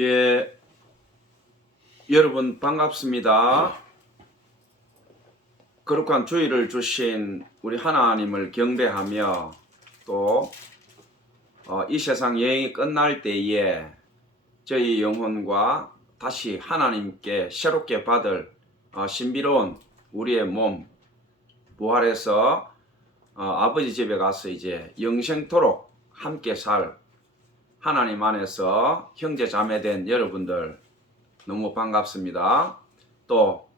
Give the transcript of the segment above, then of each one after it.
예, 여러분 반갑습니다. 거룩한 주일을 주신 우리 하나님을 경배하며 또 이 세상 여행이 끝날 때에 저희 영혼과 다시 하나님께 새롭게 받을 신비로운 우리의 몸 부활해서 아버지 집에 가서 이제 영생토록 함께 살 하나님 안에서 형제 자매된 여러분들 너무 반갑습니다. 또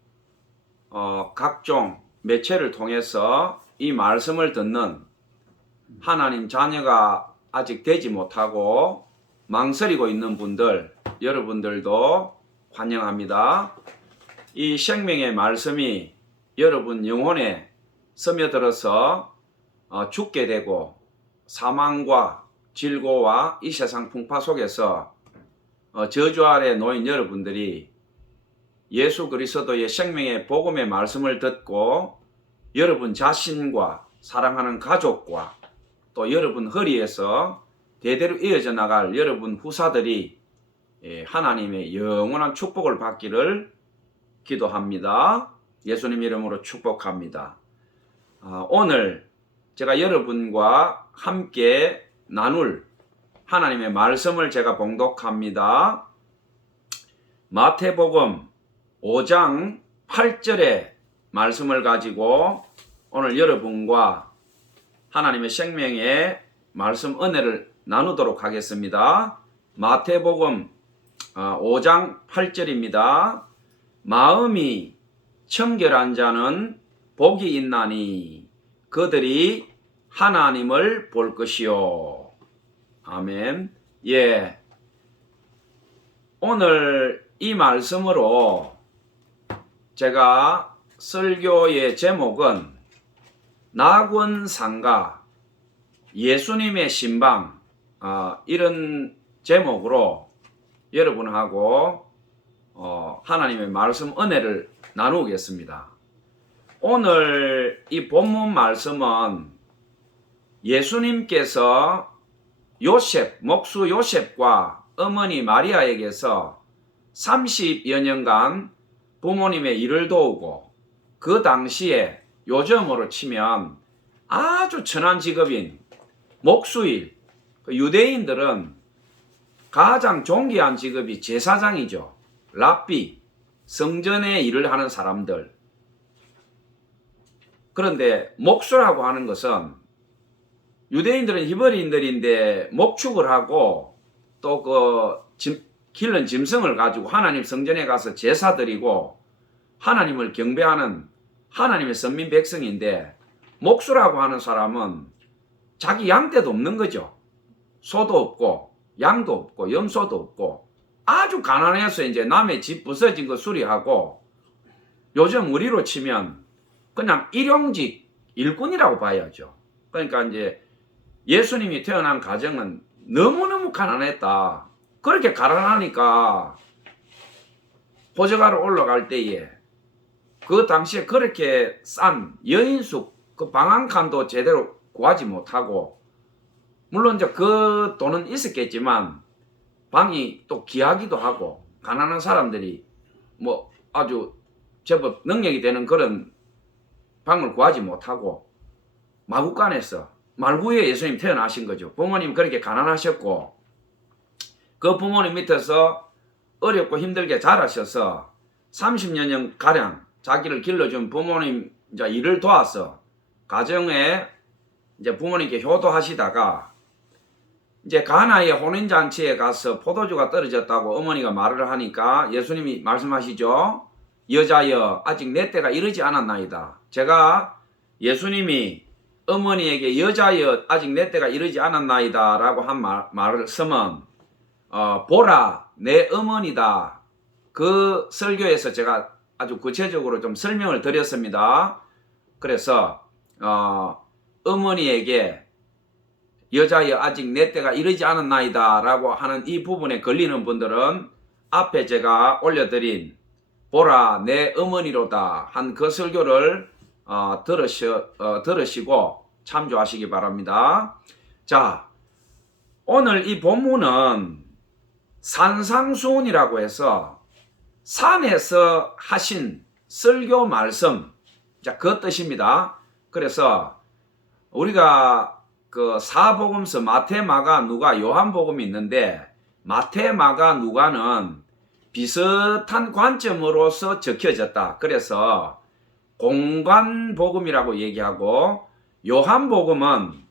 각종 매체를 통해서 이 말씀을 듣는 하나님 자녀가 아직 되지 못하고 망설이고 있는 분들, 여러분들도 환영합니다. 이 생명의 말씀이 여러분 영혼에 스며들어서 죽게 되고 사망과 질고와 이 세상 풍파 속에서 저주 아래 놓인 여러분들이 예수 그리스도의 생명의 복음의 말씀을 듣고 여러분 자신과 사랑하는 가족과 또 여러분 허리에서 대대로 이어져 나갈 여러분 후사들이 하나님의 영원한 축복을 받기를 기도합니다. 예수님 이름으로 축복합니다. 오늘 제가 여러분과 함께 나눌 하나님의 말씀을 제가 봉독합니다. 마태복음 5장 8절의 말씀을 가지고 오늘 여러분과 하나님의 생명의 말씀 은혜를 나누도록 하겠습니다. 마태복음 5장 8절입니다. 마음이 청결한 자는 복이 있나니 그들이 하나님을 볼 것이요. 아멘. 예. 오늘 이 말씀으로 제가 설교의 제목은 낙원상가 예수님의 신방 이런 제목으로 여러분하고 하나님의 말씀 은혜를 나누겠습니다. 오늘 이 본문 말씀은 예수님께서 목수 요셉과 어머니 마리아에게서 30여 년간 부모님의 일을 도우고 그 당시에 요즘으로 치면 아주 천한 직업인 목수일, 유대인들은 가장 존귀한 직업이 제사장이죠. 랍비, 성전의 일을 하는 사람들. 그런데 목수라고 하는 것은 유대인들은 히브리인들인데 목축을 하고 또 기른 짐승을 가지고 하나님 성전에 가서 제사 드리고 하나님을 경배하는 하나님의 선민 백성인데 목수라고 하는 사람은 자기 양떼도 없는 거죠. 소도 없고 양도 없고 염소도 없고 아주 가난해서 이제 남의 집 부서진 거 수리하고 요즘 우리로 치면 그냥 일용직 일꾼이라고 봐야죠. 그러니까 이제 예수님이 태어난 가정은 너무너무 가난했다. 그렇게 가난하니까 호적하러 올라갈 때에 그 당시에 그렇게 싼 여인숙 그 방 한 칸도 제대로 구하지 못하고 물론 이제 그 돈은 있었겠지만 방이 또 귀하기도 하고 가난한 사람들이 뭐 아주 제법 능력이 되는 그런 방을 구하지 못하고 마구간에서 말구에 예수님 태어나신 거죠. 부모님 그렇게 가난하셨고 그 부모님 밑에서 어렵고 힘들게 자라셔서 30년 가량 자기를 길러준 부모님 이제 일을 도와서 가정에 이제 부모님께 효도하시다가 이제 가나의 혼인잔치에 가서 포도주가 떨어졌다고 어머니가 말을 하니까 예수님이 말씀하시죠. 여자여 아직 내 때가 이르지 않았나이다. 제가 예수님이 어머니에게 여자여 아직 내 때가 이르지 않았나이다 라고 한 말씀은 보라 내 어머니다. 그 설교에서 제가 아주 구체적으로 좀 설명을 드렸습니다. 그래서 어머니에게 여자여 아직 내 때가 이르지 않았나이다 라고 하는 이 부분에 걸리는 분들은 앞에 제가 올려드린 보라 내 어머니로다 한 그 설교를 들으시고 참조하시기 바랍니다. 자, 오늘 이 본문은 산상수훈이라고 해서 산에서 하신 설교 말씀, 자, 그 뜻입니다. 그래서 우리가 그 사복음서 마태, 마가, 누가, 요한복음이 있는데 마태, 마가, 누가는 비슷한 관점으로서 적혀졌다. 그래서 공간복음이라고 얘기하고 요한복음은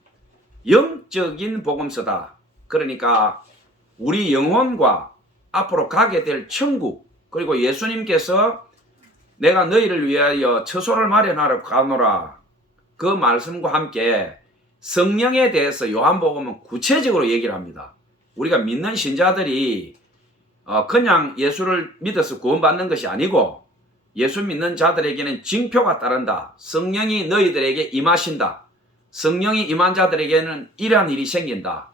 영적인 복음서다. 그러니까 우리 영혼과 앞으로 가게 될 천국, 그리고 예수님께서 내가 너희를 위하여 처소를 마련하러 가노라, 그 말씀과 함께 성령에 대해서 요한복음은 구체적으로 얘기를 합니다. 우리가 믿는 신자들이 그냥 예수를 믿어서 구원받는 것이 아니고 예수 믿는 자들에게는 징표가 따른다. 성령이 너희들에게 임하신다. 성령이 임한 자들에게는 이러한 일이 생긴다.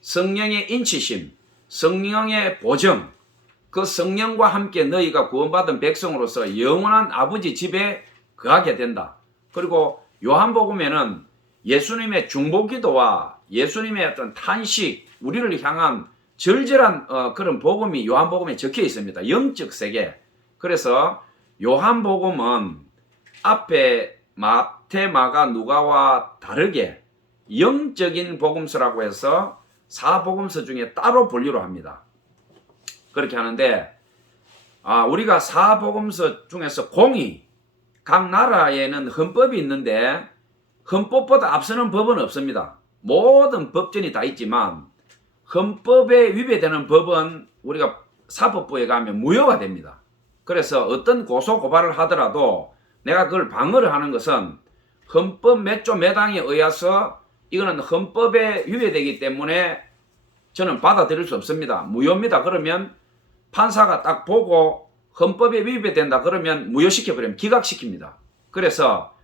성령의 인치심, 성령의 보정, 그 성령과 함께 너희가 구원받은 백성으로서 영원한 아버지 집에 거하게 된다. 그리고 요한복음에는 예수님의 중보기도와 예수님의 어떤 탄식, 우리를 향한 절절한 그런 복음이 요한복음에 적혀 있습니다. 영적 세계. 그래서 요한복음은 앞에 마태, 마가, 누가와 다르게 영적인 복음서라고 해서 사복음서 중에 따로 분류를 합니다. 그렇게 하는데 우리가 사복음서 중에서 공의, 각 나라에는 헌법이 있는데 헌법보다 앞서는 법은 없습니다. 모든 법전이 다 있지만 헌법에 위배되는 법은 우리가 사법부에 가면 무효가 됩니다. 그래서 어떤 고소 고발을 하더라도 내가 그걸 방어를 하는 것은 헌법 몇 조 몇 항에 의해서 이거는 헌법에 위배되기 때문에 저는 받아들일 수 없습니다. 무효입니다. 그러면 판사가 딱 보고 헌법에 위배된다 그러면 무효시켜버리면 기각시킵니다. 그래서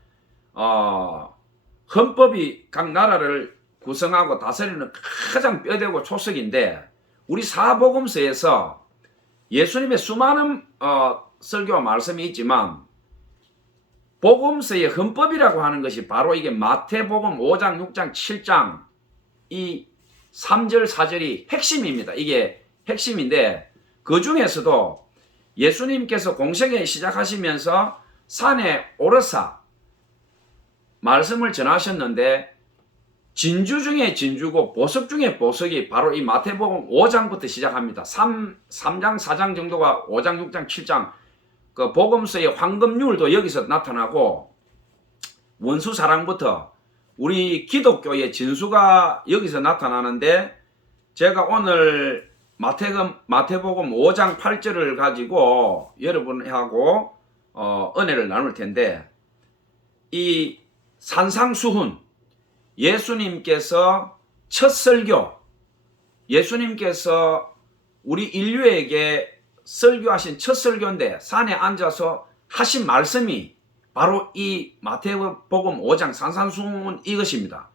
헌법이 각 나라를 구성하고 다스리는 가장 뼈대고 초석인데 우리 사복음서에서 예수님의 수많은 설교와 말씀이 있지만 복음서의 헌법이라고 하는 것이 바로 이게 마태복음 5장, 6장, 7장 이 3절, 4절이 핵심입니다. 이게 핵심인데 그 중에서도 예수님께서 공생애 시작하시면서 산에 오르사 말씀을 전하셨는데 진주 중에 진주고 보석 중에 보석이 바로 이 마태복음 5장부터 시작합니다. 3장, 4장 정도가 5장, 6장, 7장 그 복음서의 황금률도 여기서 나타나고 원수사랑부터 우리 기독교의 진수가 여기서 나타나는데 제가 오늘 마태복음 5장 8절을 가지고 여러분하고 은혜를 나눌 텐데 이 산상수훈 예수님께서 첫 설교 예수님께서 우리 인류에게 설교하신 첫 설교인데 산에 앉아서 하신 말씀이 바로 이 마태복음 5장 산상수훈 이것입니다.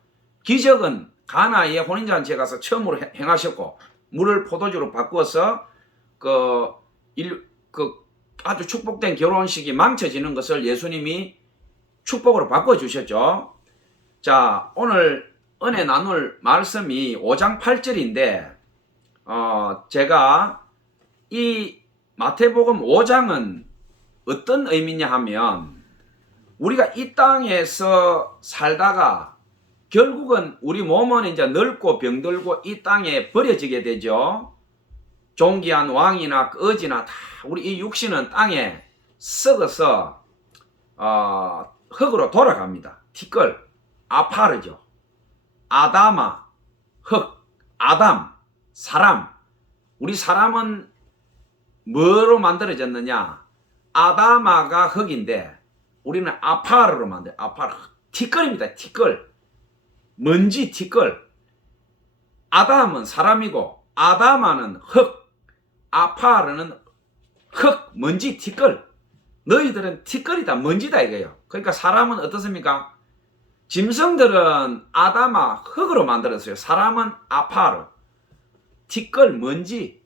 기적은 가나의 혼인잔치에 가서 처음으로 행하셨고 물을 포도주로 바꾸어서 아주 축복된 결혼식이 망쳐지는 것을 예수님이 축복으로 바꿔주셨죠. 자, 오늘 은혜 나눌 말씀이 5장 8절인데 제가 이 마태복음 5장은 어떤 의미냐 하면 우리가 이 땅에서 살다가 결국은 우리 몸은 이제 늙고 병들고 이 땅에 버려지게 되죠. 존귀한 왕이나 거지나 다 우리 이 육신은 땅에 썩어서 흙으로 돌아갑니다. 티끌, 아파르죠. 아다마, 흙, 아담, 사람. 우리 사람은 뭐로 만들어졌느냐? 아다마가 흙인데 우리는 아파르로 만들어요. 아파르. 티끌입니다. 티끌. 먼지 티끌. 아담은 사람이고 아다마는 흙. 아파르는 흙, 먼지 티끌. 너희들은 티끌이다, 먼지다 이거예요. 그러니까 사람은 어떻습니까? 짐승들은 아다마, 흙으로 만들었어요. 사람은 아파르, 티끌, 먼지.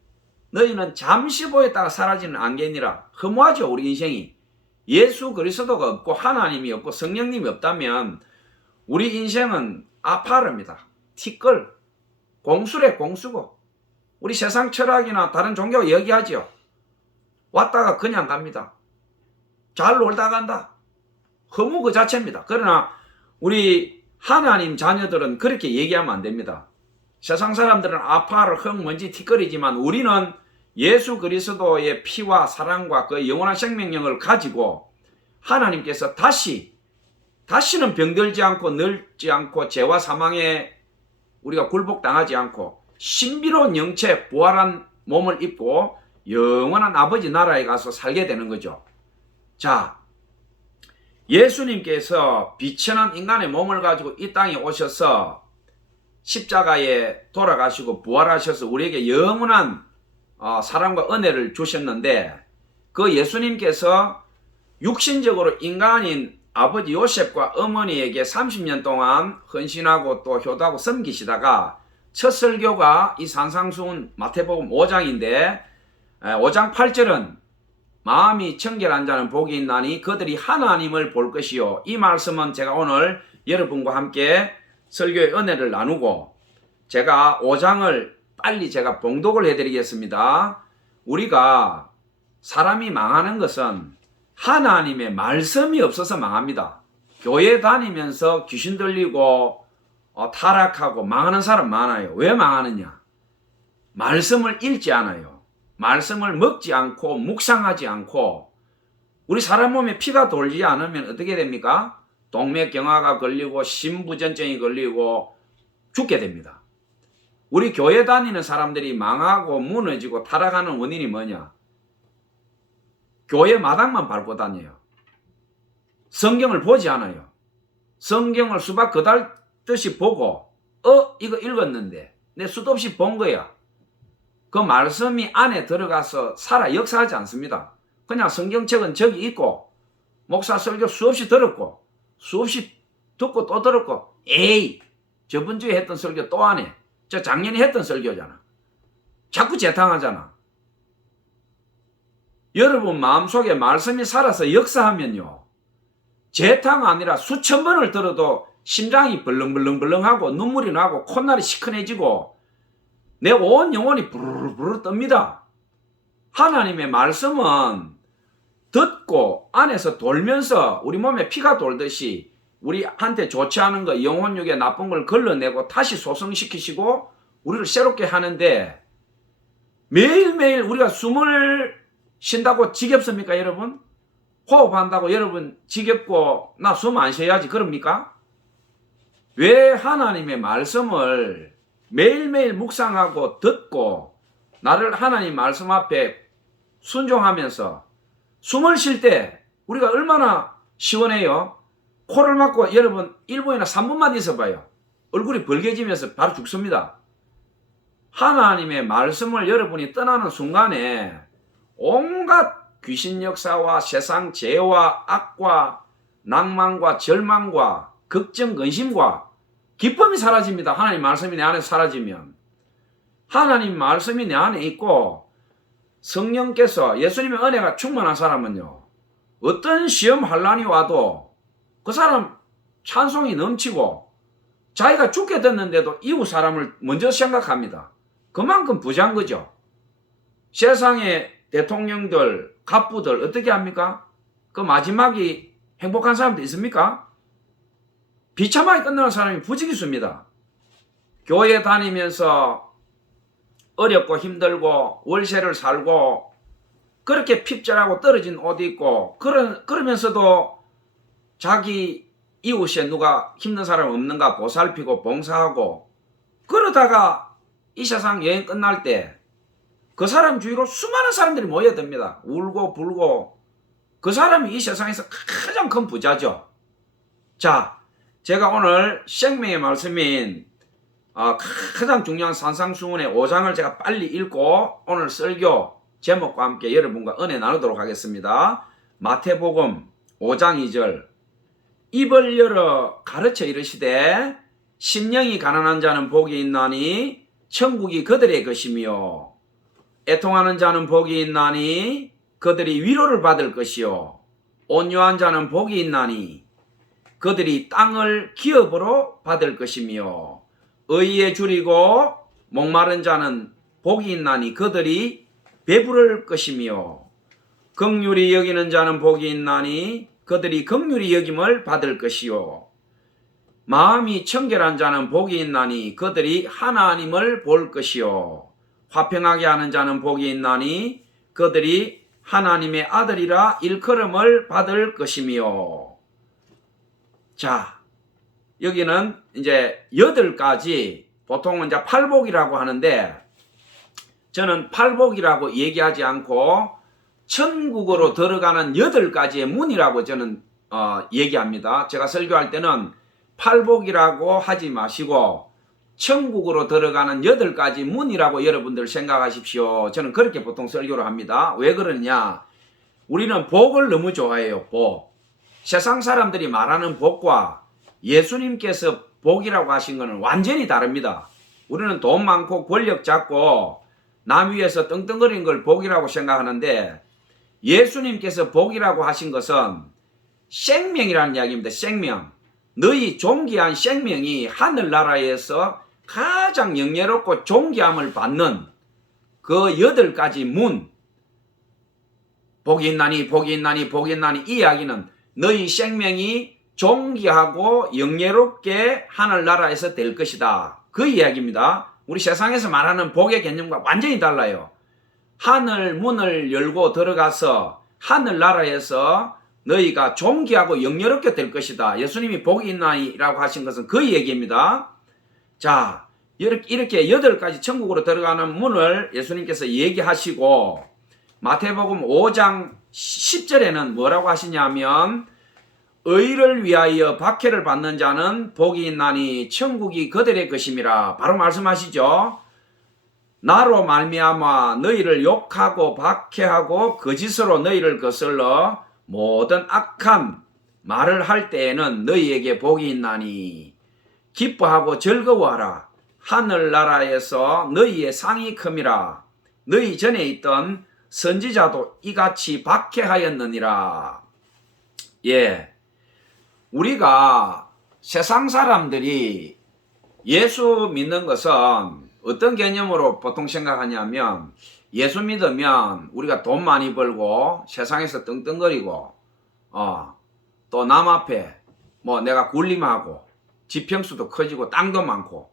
너희는 잠시 보였다가 사라지는 안개니라. 허무하죠, 우리 인생이. 예수 그리스도가 없고 하나님이 없고 성령님이 없다면 우리 인생은 아파르입니다. 티끌, 공수래 공수고 우리 세상 철학이나 다른 종교가 얘기하죠. 왔다가 그냥 갑니다. 잘 놀다 간다. 허무 그 자체입니다. 그러나 우리 하나님 자녀들은 그렇게 얘기하면 안 됩니다. 세상 사람들은 아파를 흙 먼지 티끌이지만 우리는 예수 그리스도의 피와 사랑과 그 영원한 생명력을 가지고 하나님께서 다시는 병들지 않고 늙지 않고 죄와 사망에 우리가 굴복당하지 않고 신비로운 영체 부활한 몸을 입고 영원한 아버지 나라에 가서 살게 되는 거죠. 자, 예수님께서 비천한 인간의 몸을 가지고 이 땅에 오셔서 십자가에 돌아가시고 부활하셔서 우리에게 영원한 사랑과 은혜를 주셨는데 그 예수님께서 육신적으로 인간인 아버지 요셉과 어머니에게 30년 동안 헌신하고 또 효도하고 섬기시다가 첫 설교가 이 산상수훈 마태복음 5장인데 5장 8절은 마음이 청결한 자는 복이 있나니 그들이 하나님을 볼 것이요. 이 말씀은 제가 오늘 여러분과 함께 설교의 은혜를 나누고 제가 5장을 빨리 제가 봉독을 해드리겠습니다. 우리가 사람이 망하는 것은 하나님의 말씀이 없어서 망합니다. 교회 다니면서 귀신 들리고 타락하고 망하는 사람 많아요. 왜 망하느냐? 말씀을 읽지 않아요. 말씀을 먹지 않고 묵상하지 않고 우리 사람 몸에 피가 돌지 않으면 어떻게 됩니까? 동맥경화가 걸리고 심부전증이 걸리고 죽게 됩니다. 우리 교회 다니는 사람들이 망하고 무너지고 타락하는 원인이 뭐냐? 교회 마당만 밟고 다녀요. 성경을 보지 않아요. 성경을 수박 그달듯이 보고 이거 읽었는데 내 수도 없이 본 거야. 그 말씀이 안에 들어가서 살아 역사하지 않습니다. 그냥 성경책은 저기 있고 목사 설교 수없이 들었고 수없이 듣고 또 들었고 에이 저번 주에 했던 설교 또 안 해. 저 작년에 했던 설교잖아. 자꾸 재탕하잖아. 여러분 마음속에 말씀이 살아서 역사하면요. 재탕 아니라 수천 번을 들어도 심장이 벌렁벌렁벌렁하고 눈물이 나고 콧날이 시큰해지고 내 온 영혼이 부르르 뜹니다. 하나님의 말씀은 듣고 안에서 돌면서 우리 몸에 피가 돌듯이 우리한테 좋지 않은 거 영혼육에 나쁜 걸 걸러내고 다시 소성시키시고 우리를 새롭게 하는데 매일매일 우리가 숨을 쉰다고 지겹습니까 여러분? 호흡한다고 여러분 지겹고 나 숨 안 쉬어야지 그럽니까? 왜 하나님의 말씀을 매일매일 묵상하고 듣고 나를 하나님 말씀 앞에 순종하면서 숨을 쉴 때 우리가 얼마나 시원해요? 코를 막고 여러분 1분이나 3분만 있어봐요. 얼굴이 벌개지면서 바로 죽습니다. 하나님의 말씀을 여러분이 떠나는 순간에 온갖 귀신 역사와 세상 죄와 악과 낭만과 절망과 걱정 근심과 기쁨이 사라집니다. 하나님 말씀이 내 안에 사라지면. 하나님 말씀이 내 안에 있고 성령께서 예수님의 은혜가 충만한 사람은요. 어떤 시험 환란이 와도 그 사람 찬송이 넘치고 자기가 죽게 됐는데도 이웃 사람을 먼저 생각합니다. 그만큼 부자인 거죠. 세상의 대통령들, 갑부들 어떻게 합니까? 그 마지막이 행복한 사람도 있습니까? 비참하게 끝나는 사람이 부지기수입니다. 교회 다니면서 어렵고 힘들고 월세를 살고 그렇게 핍절하고 떨어진 옷 입고 그러면서도 자기 이웃에 누가 힘든 사람 없는가 보살피고 봉사하고 그러다가 이 세상 여행 끝날 때 그 사람 주위로 수많은 사람들이 모여듭니다. 울고 불고 그 사람이 이 세상에서 가장 큰 부자죠. 자, 제가 오늘 생명의 말씀인 가장 중요한 산상수훈의 5장을 제가 빨리 읽고 오늘 설교 제목과 함께 여러분과 은혜 나누도록 하겠습니다. 마태복음 5장 2절 입을 열어 가르쳐 이르시되 심령이 가난한 자는 복이 있나니 천국이 그들의 것이며 애통하는 자는 복이 있나니 그들이 위로를 받을 것이요 온유한 자는 복이 있나니 그들이 땅을 기업으로 받을 것이며 의에 줄이고 목마른 자는 복이 있나니 그들이 배부를 것이며 긍휼히 여기는 자는 복이 있나니 그들이 긍휼히 여김을 받을 것이요 마음이 청결한 자는 복이 있나니 그들이 하나님을 볼 것이요 화평하게 하는 자는 복이 있나니 그들이 하나님의 아들이라 일컬음을 받을 것이며. 자, 여기는 이제 8가지, 보통은 이제 팔복이라고 하는데 저는 팔복이라고 얘기하지 않고 천국으로 들어가는 8가지의 문이라고 저는 얘기합니다. 제가 설교할 때는 팔복이라고 하지 마시고 천국으로 들어가는 8가지 문이라고 여러분들 생각하십시오. 저는 그렇게 보통 설교를 합니다. 왜 그러냐? 우리는 복을 너무 좋아해요. 복. 세상 사람들이 말하는 복과 예수님께서 복이라고 하신 것은 완전히 다릅니다. 우리는 돈 많고 권력 잡고 남 위에서 떵떵거리는 걸 복이라고 생각하는데 예수님께서 복이라고 하신 것은 생명이라는 이야기입니다. 생명. 너희 존귀한 생명이 하늘나라에서 가장 영예롭고 존귀함을 받는 그 8가지 문. 복이 있나니 복이 있나니 복이 있나니 이 이야기는 너희 생명이 존귀하고 영예롭게 하늘나라에서 될 것이다. 그 이야기입니다. 우리 세상에서 말하는 복의 개념과 완전히 달라요. 하늘 문을 열고 들어가서 하늘나라에서 너희가 존귀하고 영예롭게 될 것이다. 예수님이 복이 있나니라고 하신 것은 그 얘기입니다. 자, 이렇게 8가지 천국으로 들어가는 문을 예수님께서 얘기하시고 마태복음 5장 10절에는 뭐라고 하시냐면 의를 위하여 박해를 받는 자는 복이 있나니 천국이 그들의 것임이라. 바로 말씀하시죠. 나로 말미암아 너희를 욕하고 박해하고 거짓으로 너희를 거슬러 모든 악한 말을 할 때에는 너희에게 복이 있나니 기뻐하고 즐거워하라. 하늘나라에서 너희의 상이 큼이라. 너희 전에 있던 선지자도 이같이 박해하였느니라. 예, 우리가 세상 사람들이 예수 믿는 것은 어떤 개념으로 보통 생각하냐면 예수 믿으면 우리가 돈 많이 벌고 세상에서 떵떵거리고 또 남 앞에 뭐 내가 군림하고 지평수도 커지고 땅도 많고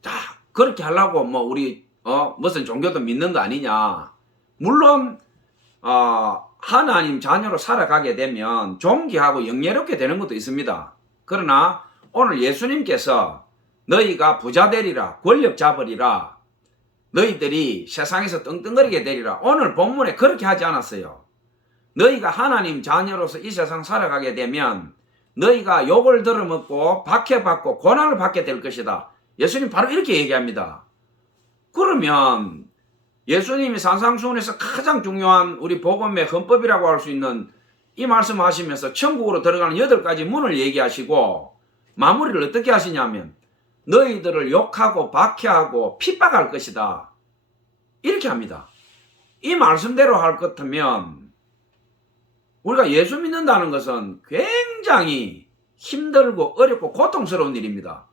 자 그렇게 하려고 뭐 우리 무슨 종교도 믿는 거 아니냐. 물론 하나님 자녀로 살아가게 되면 존귀하고 영예롭게 되는 것도 있습니다. 그러나 오늘 예수님께서 너희가 부자 되리라 권력 잡으리라 너희들이 세상에서 떵떵거리게 되리라 오늘 본문에 그렇게 하지 않았어요. 너희가 하나님 자녀로서 이 세상 살아가게 되면 너희가 욕을 들어먹고 박해받고 고난을 받게 될 것이다. 예수님 바로 이렇게 얘기합니다. 그러면 예수님이 산상수훈에서 가장 중요한 우리 복음의 헌법이라고 할 수 있는 이 말씀하시면서 천국으로 들어가는 8가지 문을 얘기하시고 마무리를 어떻게 하시냐면 너희들을 욕하고 박해하고 핍박할 것이다. 이렇게 합니다. 이 말씀대로 할 것 같으면 우리가 예수 믿는다는 것은 굉장히 힘들고 어렵고 고통스러운 일입니다.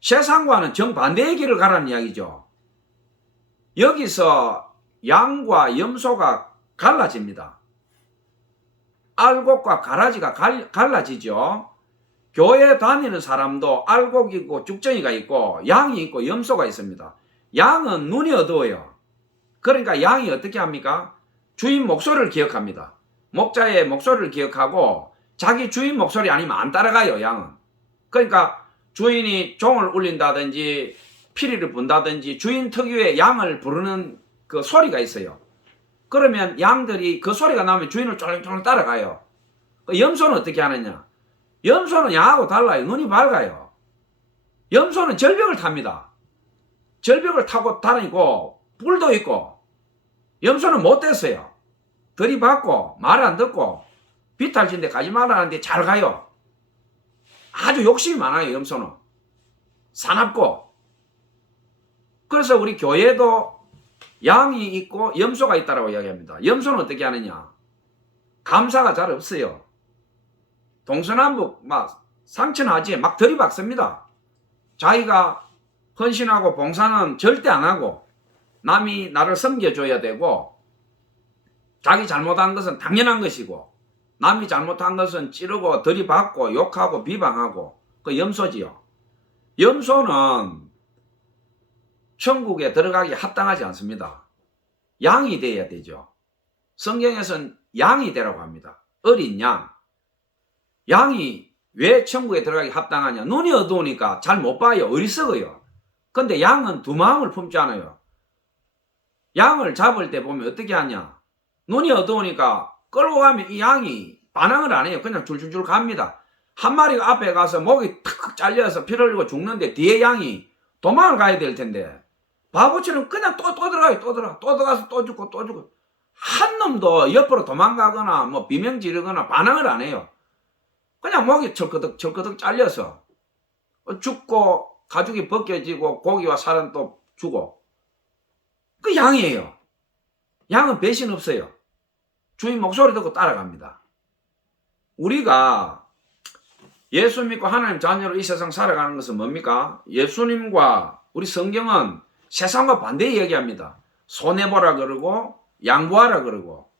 세상과는 정반대의 길을 가라는 이야기죠. 여기서 양과 염소가 갈라집니다. 알곡과 가라지가 갈라지죠. 교회 다니는 사람도 알곡이 있고 죽정이가 있고 양이 있고 염소가 있습니다. 양은 눈이 어두워요. 그러니까 양이 어떻게 합니까? 주인 목소리를 기억합니다. 목자의 목소리를 기억하고 자기 주인 목소리 아니면 안 따라가요. 양은. 그러니까 주인이 종을 울린다든지 피리를 분다든지 주인 특유의 양을 부르는 그 소리가 있어요. 그러면 양들이 그 소리가 나면 주인을 쫄쫄 따라가요. 염소는 어떻게 하느냐? 염소는 양하고 달라요. 눈이 밝아요. 염소는 절벽을 탑니다. 절벽을 타고 다니고 뿔도 있고 염소는 못 됐어요. 들이받고 말 안 듣고 비탈진데 가지 말라는데 잘 가요. 아주 욕심이 많아요. 염소는. 사납고. 그래서 우리 교회도 양이 있고 염소가 있다고 이야기합니다. 염소는 어떻게 하느냐? 감사가 잘 없어요. 동서남북 막 상천하지에 막 들이박습니다. 자기가 헌신하고 봉사는 절대 안 하고 남이 나를 섬겨줘야 되고 자기 잘못한 것은 당연한 것이고 남이 잘못한 것은 찌르고 들이받고 욕하고 비방하고 그 염소지요. 염소는 천국에 들어가기 합당하지 않습니다. 양이 돼야 되죠. 성경에서는 양이 되라고 합니다. 어린 양. 양이 왜 천국에 들어가기 합당하냐? 눈이 어두우니까 잘 못 봐요. 어리석어요. 근데 양은 두 마음을 품지 않아요. 양을 잡을 때 보면 어떻게 하냐? 눈이 어두우니까 끌고 가면 이 양이 반항을 안 해요. 그냥 줄줄줄 갑니다. 한 마리가 앞에 가서 목이 탁 잘려서 피를 흘리고 죽는데 뒤에 양이 도망을 가야 될 텐데 바보처럼 그냥 또 들어가요. 또 들어가서 또 죽고 또 죽고. 한 놈도 옆으로 도망가거나 뭐 비명 지르거나 반항을 안 해요. 그냥 목이 철거덕 잘려서 죽고 가죽이 벗겨지고 고기와 살은 또 주고. 그 양이에요. 양은 배신 없어요. 주인 목소리 듣고 따라갑니다. 우리가 예수 믿고 하나님 자녀로 이 세상 살아가는 것은 뭡니까? 예수님과 우리 성경은 세상과 반대 얘기합니다. 손해보라 그러고 양보하라 그러고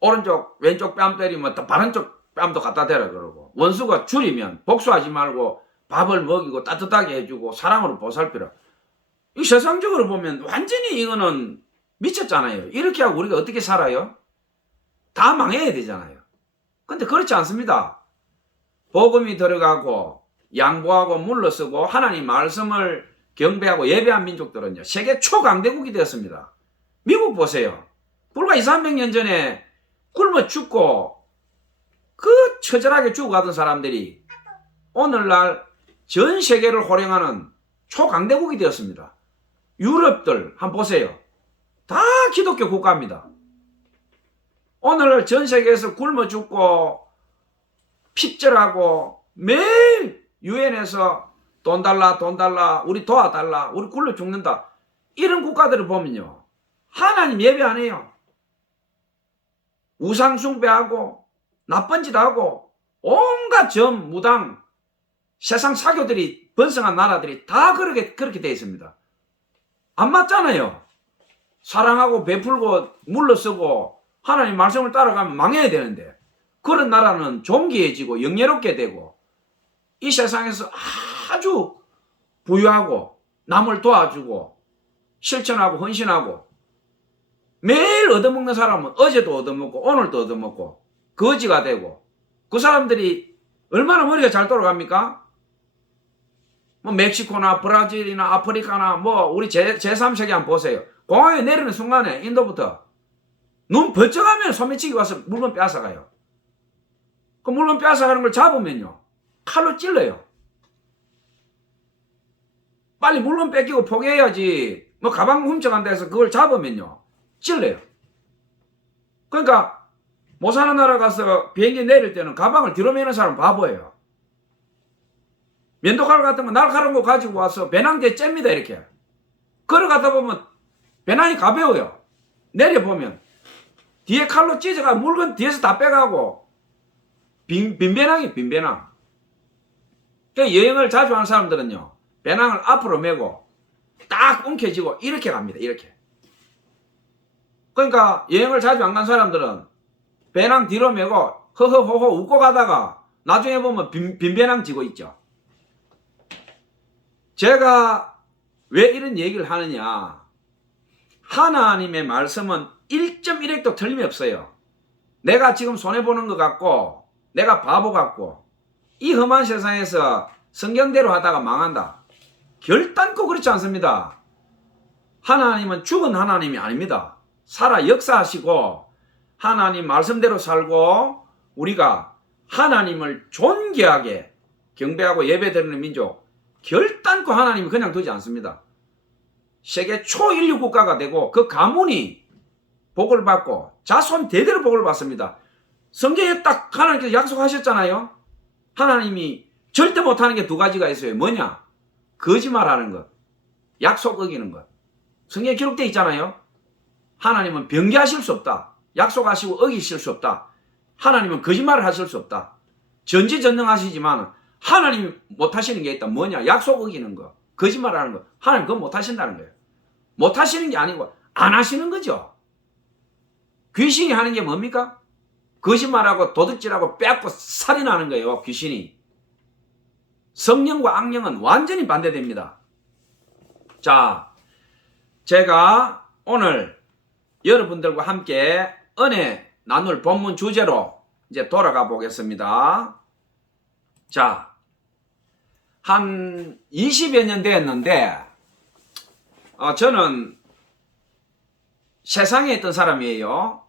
오른쪽 왼쪽 뺨 때리면 또 바른 쪽 뺨도 갖다 대라 그러고 원수가 줄이면 복수하지 말고 밥을 먹이고 따뜻하게 해주고 사랑으로 보살피라. 이 세상적으로 보면 완전히 이거는 미쳤잖아요. 이렇게 하고 우리가 어떻게 살아요? 다 망해야 되잖아요. 근데 그렇지 않습니다. 복음이 들어가고 양보하고 물러서고 하나님 말씀을 경배하고 예배한 민족들은요. 세계 초강대국이 되었습니다. 미국 보세요. 불과 200~300년 전에 굶어 죽고 그 처절하게 죽어가던 사람들이 오늘날 전 세계를 호령하는 초강대국이 되었습니다. 유럽들 한번 보세요. 다 기독교 국가입니다. 오늘 전 세계에서 굶어 죽고 핍절하고 매일 유엔에서 돈 달라 우리 도와달라 우리 굶어 죽는다 이런 국가들을 보면요. 하나님 예배 안 해요. 우상 숭배하고 나쁜 짓 하고 온갖 점 무당 세상 사교들이 번성한 나라들이 다 그렇게 되어 있습니다. 안 맞잖아요. 사랑하고 베풀고 물러서고 하나님 말씀을 따라가면 망해야 되는데 그런 나라는 존귀해지고 영예롭게 되고 이 세상에서 아주 부유하고 남을 도와주고 실천하고 헌신하고 매일 얻어먹는 사람은 어제도 얻어먹고 오늘도 얻어먹고 거지가 되고 그 사람들이 얼마나 머리가 잘 돌아갑니까? 뭐 멕시코나 브라질이나 아프리카나 뭐 우리 제3세계 한번 보세요. 공항에 내리는 순간에 인도부터 눈 번쩍하면 소매치기 와서 물건 빼앗아가요. 그 물건 빼앗아가는 걸 잡으면요. 칼로 찔러요. 빨리 물건 뺏기고 포기해야지. 뭐 가방 훔쳐간다 해서 그걸 잡으면요. 찔러요. 그러니까 못 사는 나라 가서 비행기 내릴 때는 가방을 뒤로 매는 사람 바보예요. 면도칼 같은 거 날카로운 거 가지고 와서 배낭 뒤에 잽니다 이렇게. 걸어가다 보면 배낭이 가벼워요. 내려보면 뒤에 칼로 찢어가 물건 뒤에서 다 빼가고 빈 배낭이 빈 배낭. 그러니까 여행을 자주 하는 사람들은요. 배낭을 앞으로 메고 딱 움켜쥐고 이렇게 갑니다. 이렇게. 그러니까 여행을 자주 안 간 사람들은 배낭 뒤로 메고 허허호호 웃고 가다가 나중에 보면 빈 배낭 쥐고 있죠. 제가 왜 이런 얘기를 하느냐. 하나님의 말씀은 1.1핵도 틀림이 없어요. 내가 지금 손해보는 것 같고 내가 바보 같고 이 험한 세상에서 성경대로 하다가 망한다. 결단코 그렇지 않습니다. 하나님은 죽은 하나님이 아닙니다. 살아 역사하시고 하나님 말씀대로 살고 우리가 하나님을 존귀하게 경배하고 예배드리는 민족 결단코 하나님이 그냥 두지 않습니다. 세계 초인류 국가가 되고 그 가문이 복을 받고 자손 대대로 복을 받습니다. 성경에 딱 하나님께서 약속하셨잖아요. 하나님이 절대 못하는 게 두 가지가 있어요. 뭐냐? 거짓말하는 것, 약속 어기는 것. 성경에 기록되어 있잖아요. 하나님은 변개하실 수 없다. 약속하시고 어기실 수 없다. 하나님은 거짓말을 하실 수 없다. 전지전능하시지만 하나님이 못하시는 게 있다. 뭐냐? 약속 어기는 거, 거짓말하는 거. 하나님 그건 못하신다는 거예요. 못 하시는 게 아니고 안 하시는 거죠. 귀신이 하는 게 뭡니까? 거짓말하고 도둑질하고 빼앗고 살인하는 거예요. 귀신이. 성령과 악령은 완전히 반대됩니다. 자, 제가 오늘 여러분들과 함께 은혜 나눌 본문 주제로 이제 돌아가 보겠습니다. 자, 한 20여 년 됐는데 저는 세상에 있던 사람이에요.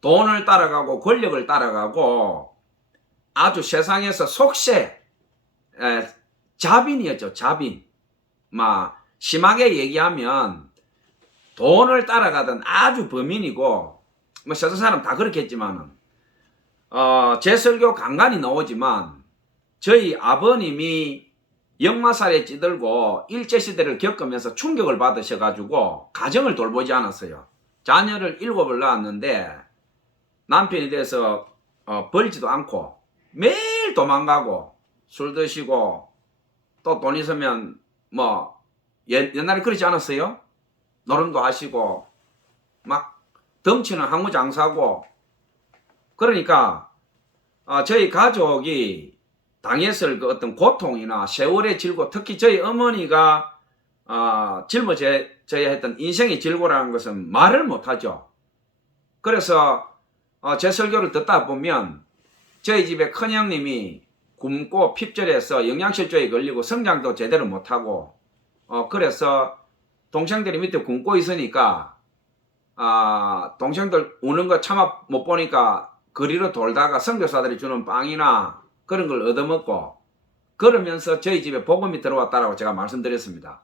돈을 따라가고 권력을 따라가고 아주 세상에서 속세 자빈이었죠. 자빈. 심하게 얘기하면 돈을 따라가던 아주 범인이고 세상 사람 다 그렇겠지만은 제 설교 간간히 나오지만 저희 아버님이 역마살에 찌들고 일제시대를 겪으면서 충격을 받으셔가지고 가정을 돌보지 않았어요. 자녀를 7을 낳았는데 남편이 돼서 벌지도 않고 매일 도망가고 술 드시고 또 돈 있으면 옛날에 그러지 않았어요? 노름도 하시고 막 덩치는 항우장사고 그러니까 저희 가족이 당했을 그 어떤 고통이나 세월의 질고 특히 저희 어머니가 짊어져야 했던 인생의 질고라는 것은 말을 못하죠. 그래서 제 설교를 듣다 보면 저희 집에 큰형님이 굶고 핍절해서 영양실조에 걸리고 성장도 제대로 못하고 그래서 동생들이 밑에 굶고 있으니까 동생들 우는 거 참아 못 보니까 거리로 돌다가 선교사들이 주는 빵이나 그런 걸 얻어먹고 그러면서 저희 집에 복음이 들어왔다라고 제가 말씀드렸습니다.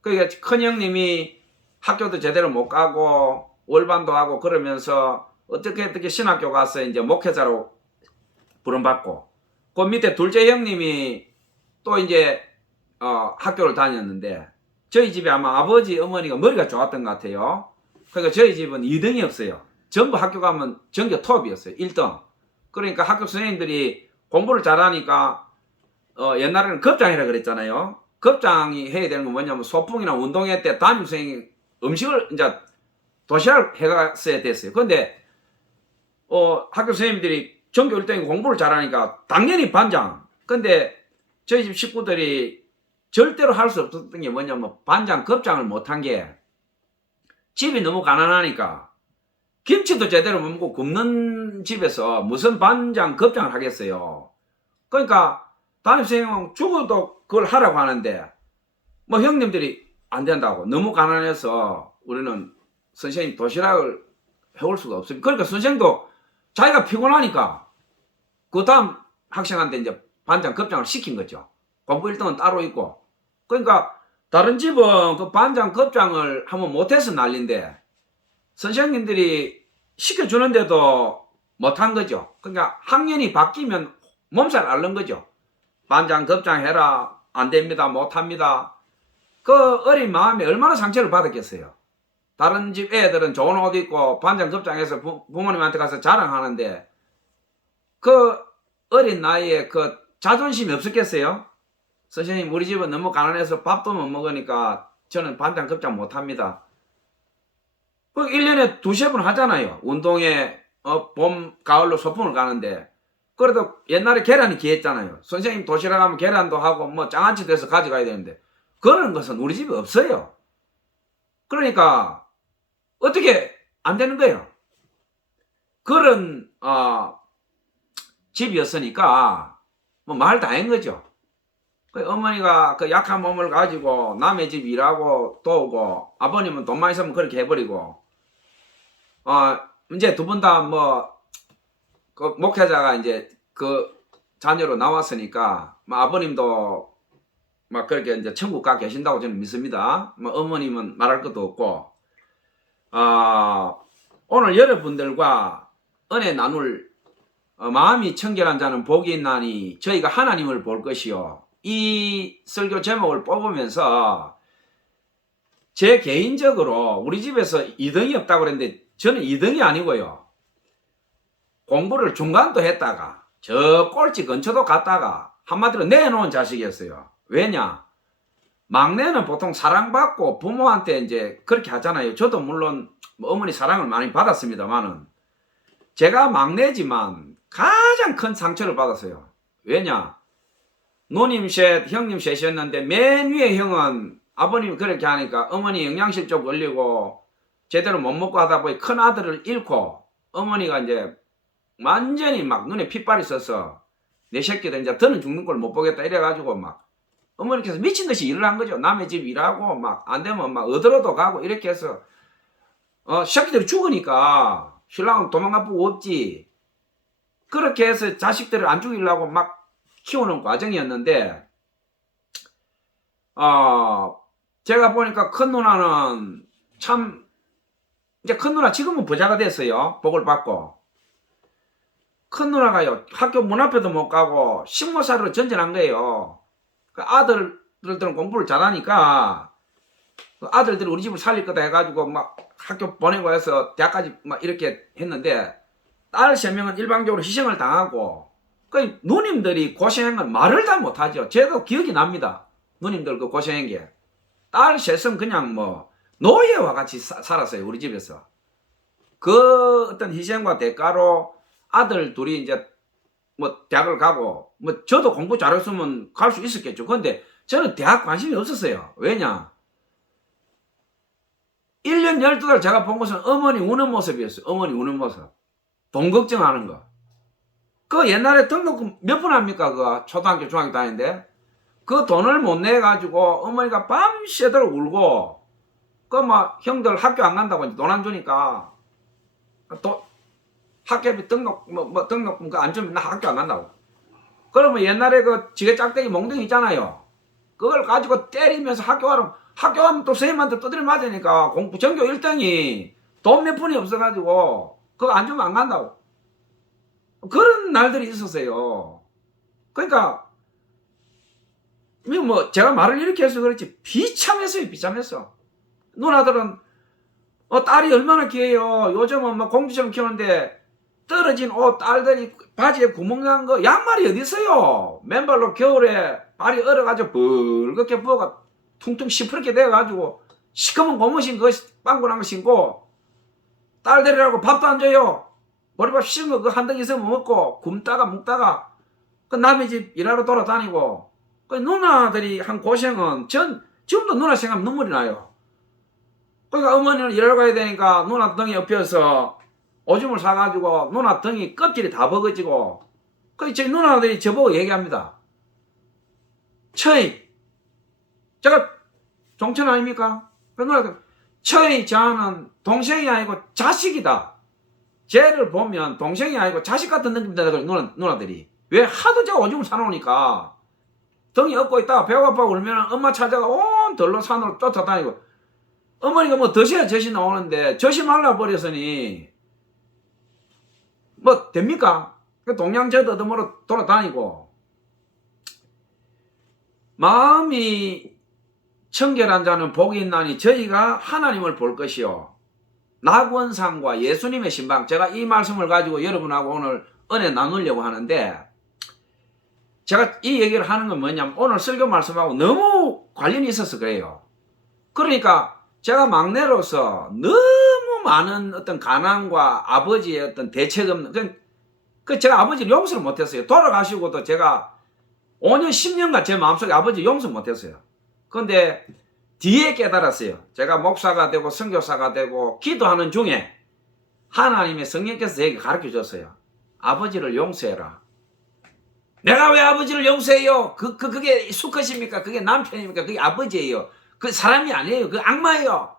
그러니까 큰형님이 학교도 제대로 못 가고 월반도 하고 그러면서 어떻게 신학교 가서 이제 목회자로 부름받고 그 밑에 둘째 형님이 또 이제 학교를 다녔는데 저희 집에 아마 아버지 어머니가 머리가 좋았던 것 같아요. 그러니까 저희 집은 2등이 없어요. 전부 학교 가면 전교 톱이었어요. 1등. 그러니까 학교 선생님들이 공부를 잘하니까 옛날에는 급장이라 그랬잖아요. 급장이 해야 되는 건 뭐냐면 소풍이나 운동회 때 담임선생님이 음식을 이제 도시락을 해갔어야 됐어요. 그런데 학교 선생님들이 전교 1등이 공부를 잘하니까 당연히 반장. 근데 저희 집 식구들이 절대로 할 수 없었던 게 뭐냐면 반장 급장을 못한 게 집이 너무 가난하니까 김치도 제대로 못 먹고 굶는 집에서 무슨 반장 급장을 하겠어요. 그러니까 담임선생님은 죽어도 그걸 하라고 하는데 형님들이 안 된다고 너무 가난해서 우리는 선생님 도시락을 해올 수가 없어요. 그러니까 선생님도 자기가 피곤하니까 그 다음 학생한테 이제 반장 급장을 시킨 거죠. 공부 1등은 따로 있고. 그러니까 다른 집은 그 반장 급장을 하면 못해서 난리인데 선생님들이 시켜주는데도 못한 거죠. 그러니까 학년이 바뀌면 몸살 앓는 거죠. 반장 급장 해라. 안 됩니다. 못합니다. 그 어린 마음에 얼마나 상처를 받았겠어요. 다른 집 애들은 좋은 옷 입고 반장 급장해서 부모님한테 가서 자랑하는데 그 어린 나이에 그 자존심이 없었겠어요? 선생님 우리 집은 너무 가난해서 밥도 못 먹으니까 저는 반장 급장 못합니다. 그 1년에 2-3번 하잖아요. 운동회 봄 가을로 소풍을 가는데 그래도 옛날에 계란이 귀했잖아요. 선생님 도시락 가면 계란도 하고 장아찌 돼서 가져가야 되는데 그런 것은 우리 집에 없어요. 그러니까 어떻게 안 되는 거예요. 그런 집이었으니까 말 다 한 거죠. 어머니가 그 약한 몸을 가지고 남의 집 일하고 도우고 아버님은 돈만 있으면 그렇게 해버리고 이제 두 분 다 그 목회자가 이제 그 자녀로 나왔으니까 아버님도 그렇게 이제 천국 가 계신다고 저는 믿습니다. 어머님은 말할 것도 없고 오늘 여러분들과 은혜 나눌 마음이 청결한 자는 복이 있나니 저희가 하나님을 볼 것이요. 이 설교 제목을 뽑으면서 제 개인적으로 우리 집에서 2등이 없다고 그랬는데 저는 2등이 아니고요. 공부를 중간도 했다가 저 꼴찌 근처도 갔다가 한마디로 내놓은 자식이었어요. 왜냐? 막내는 보통 사랑받고 부모한테 이제 그렇게 하잖아요. 저도 물론 뭐 어머니 사랑을 많이 받았습니다만은 제가 막내지만 가장 큰 상처를 받았어요. 왜냐? 누님 셋, 형님 셋이었는데 맨 위에 형은 아버님이 그렇게 하니까 어머니 영양실 좀 걸리고 제대로 못 먹고 하다 보니 큰 아들을 잃고 어머니가 이제 완전히 막 눈에 핏발이 있어서 내 새끼들 이제 더는 죽는 걸 못 보겠다 이래가지고 막 어머니께서 미친 듯이 일을 한 거죠. 남의 집 일하고 막 안 되면 막 얻으러도 가고 이렇게 해서 새끼들이 죽으니까 신랑은 도망가고 없지. 그렇게 해서 자식들을 안 죽이려고 막 키우는 과정이었는데 제가 보니까 큰 누나는 참 이제 큰 누나 지금은 부자가 됐어요. 복을 받고. 큰 누나가요 학교 문 앞에도 못 가고 식모사로 전전한 거예요. 그 아들들은 공부를 잘하니까 그 아들들이 우리 집을 살릴 거다 해가지고 막 학교 보내고 해서 대학까지 막 이렇게 했는데 딸 3명은 일방적으로 희생을 당하고 그 누님들이 고생한 건 말을 다 못하죠. 저도 기억이 납니다. 누님들 그 고생한 게. 딸 셋은 그냥 뭐 노예와 같이 살았어요. 우리 집에서. 그 어떤 희생과 대가로 아들 둘이 이제 뭐 대학을 가고 뭐 저도 공부 잘했으면 갈 수 있었겠죠. 근데 저는 대학 관심이 없었어요. 왜냐? 1년 12달 제가 본 것은 어머니 우는 모습이었어요. 어머니 우는 모습. 돈 걱정하는 거. 그 옛날에 등록금 몇 분 합니까? 그 초등학교 중학교 다니는데 그 돈을 못 내가지고 어머니가 밤새도록 울고 그 막 형들 학교 안 간다고 돈 안 주니까 또 학교비 등록금 그 안 주면 나 학교 안 간다고. 그러면 옛날에 그 지게 짝대기 몽둥이 있잖아요. 그걸 가지고 때리면서 학교 가면 또 선생님한테 두드려 맞으니까 공부 전교 1등이 돈 몇 푼이 없어가지고 그거 안 주면 안 간다고. 그런 날들이 있었어요. 그러니까 뭐 제가 말을 이렇게 해서 그렇지 비참했어요. 비참했어. 누나들은 딸이 얼마나 귀해요. 요즘은 뭐 공주처럼 키우는데 떨어진 옷 딸들이 바지에 구멍 난 거 양말이 어디 있어요. 맨발로 겨울에 발이 얼어가지고 붉게 부어가 퉁퉁 시퍼렇게 돼가지고 시커먼 고무신 그 빵꾸난 거 신고 딸들이라고 밥도 안 줘요. 보리밥 씹은 거 그 한 덩이 있으면 먹고 굶다가 묵다가 그 남의 집 일하러 돌아다니고 그 누나들이 한 고생은 지금도 누나 생각하면 눈물이 나요. 그러니까 어머니는 일하러 가야 되니까 누나 등에 엎여서 오줌을 사가지고 누나 등이 껍질이 다 벗어지고 그 저희 누나들이 저보고 얘기합니다. 제가 종천 아닙니까? 그 누나들 저는 동생이 아니고 자식이다. 쟤를 보면 동생이 아니고 자식 같은 느낌이다. 누나들이 왜 하도 제가 오줌을 사놓으니까 등이 업고 있다가 배가 아파 울면 엄마 찾아가 온 들로 산으로 쫓아다니고 어머니가 뭐 드셔야 젖이 나오는데 젖이 말라버렸으니 뭐 됩니까? 동양젖 얻으므로 돌아다니고 마음이 청결한 자는 복이 있나니 저희가 하나님을 볼 것이요 낙원상과 예수님의 신방. 제가 이 말씀을 가지고 여러분하고 오늘 은혜 나누려고 하는데 제가 이 얘기를 하는 건 뭐냐면 오늘 설교 말씀하고 너무 관련이 있어서 그래요. 그러니까 제가 막내로서 너무 많은 어떤 가난과 아버지의 어떤 대책 없는 그 제가 아버지를 용서를 못했어요. 돌아가시고도 제가 5년 10년간 제 마음속에 아버지 용서 못했어요. 그런데 뒤에 깨달았어요. 제가 목사가 되고 선교사가 되고 기도하는 중에 하나님의 성령께서 제게 가르쳐 줬어요. 아버지를 용서해라. 내가 왜 아버지를 용서해요? 그게 수컷입니까? 그게 남편입니까? 그게 아버지예요. 그 사람이 아니에요. 그 악마예요.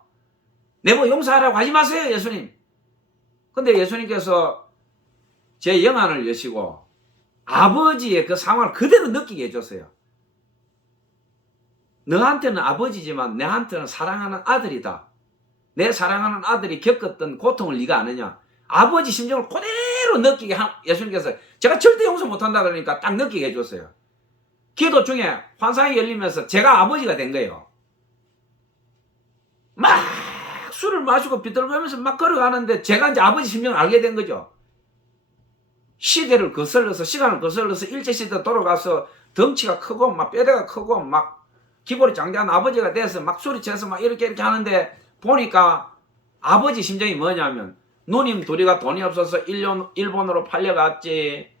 내뭐 용서하라고 하지 마세요, 예수님. 근데 예수님께서 제 영안을 여시고 아버지의 그 상황을 그대로 느끼게 해줬어요. 너한테는 아버지지만 내한테는 사랑하는 아들이다. 내 사랑하는 아들이 겪었던 고통을 네가 아느냐. 아버지 심정을 그대로 느끼게 예수님께서 제가 절대 용서 못한다 그러니까 딱 느끼게 해줬어요. 기도 중에 환상이 열리면서 제가 아버지가 된 거예요. 막 술을 마시고 비틀거리면서 막 걸어가는데 제가 이제 아버지 심정을 알게 된 거죠. 시대를 거슬러서 시간을 거슬러서 일제시대 돌아가서 덩치가 크고 막 뼈대가 크고 막 기골이 장대한 아버지가 돼서 막 소리쳐서 막 이렇게 하는데 보니까 아버지 심정이 뭐냐면 누님 둘이가 돈이 없어서 일본으로 팔려갔지.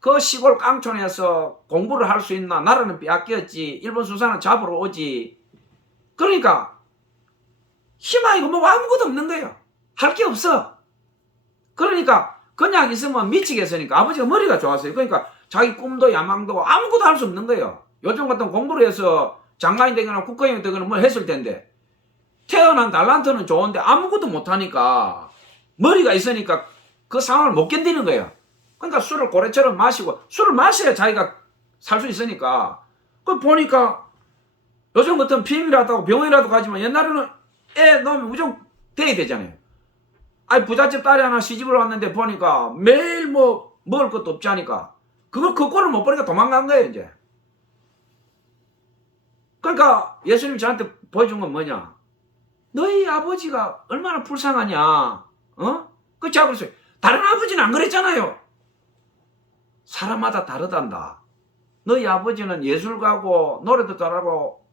그 시골 깡촌에서 공부를 할 수 있나? 나라는 빼앗겼지. 일본 수산은 잡으러 오지. 그러니까 희망이고 뭐 아무것도 없는 거예요. 할 게 없어. 그러니까 그냥 있으면 미치겠으니까 아버지가 머리가 좋았어요. 그러니까 자기 꿈도 야망도 아무것도 할 수 없는 거예요. 요즘 같은 공부를 해서 장관이 되거나 국회의원이 되거나 뭐 했을 텐데 태어난 달란트는 좋은데 아무것도 못하니까 머리가 있으니까 그 상황을 못 견디는 거예요. 그러니까 술을 고래처럼 마시고 술을 마셔야 자기가 살 수 있으니까 그 보니까 요즘 같은 피임이라도 하고 병원이라도 가지만 옛날에는 애 넣으면 무조건 돼야 되잖아요. 아니 부잣집 딸이 하나 시집을 왔는데 보니까 매일 뭐 먹을 것도 없지 하니까 그 꼴을 못 보니까 도망간 거예요 이제. 그러니까 예수님이 저한테 보여준 건 뭐냐? 너희 아버지가 얼마나 불쌍하냐? 어? 그 제가 그랬어요. 다른 아버지는 안 그랬잖아요. 사람마다 다르단다. 너희 아버지는 예술가고 노래도 잘하고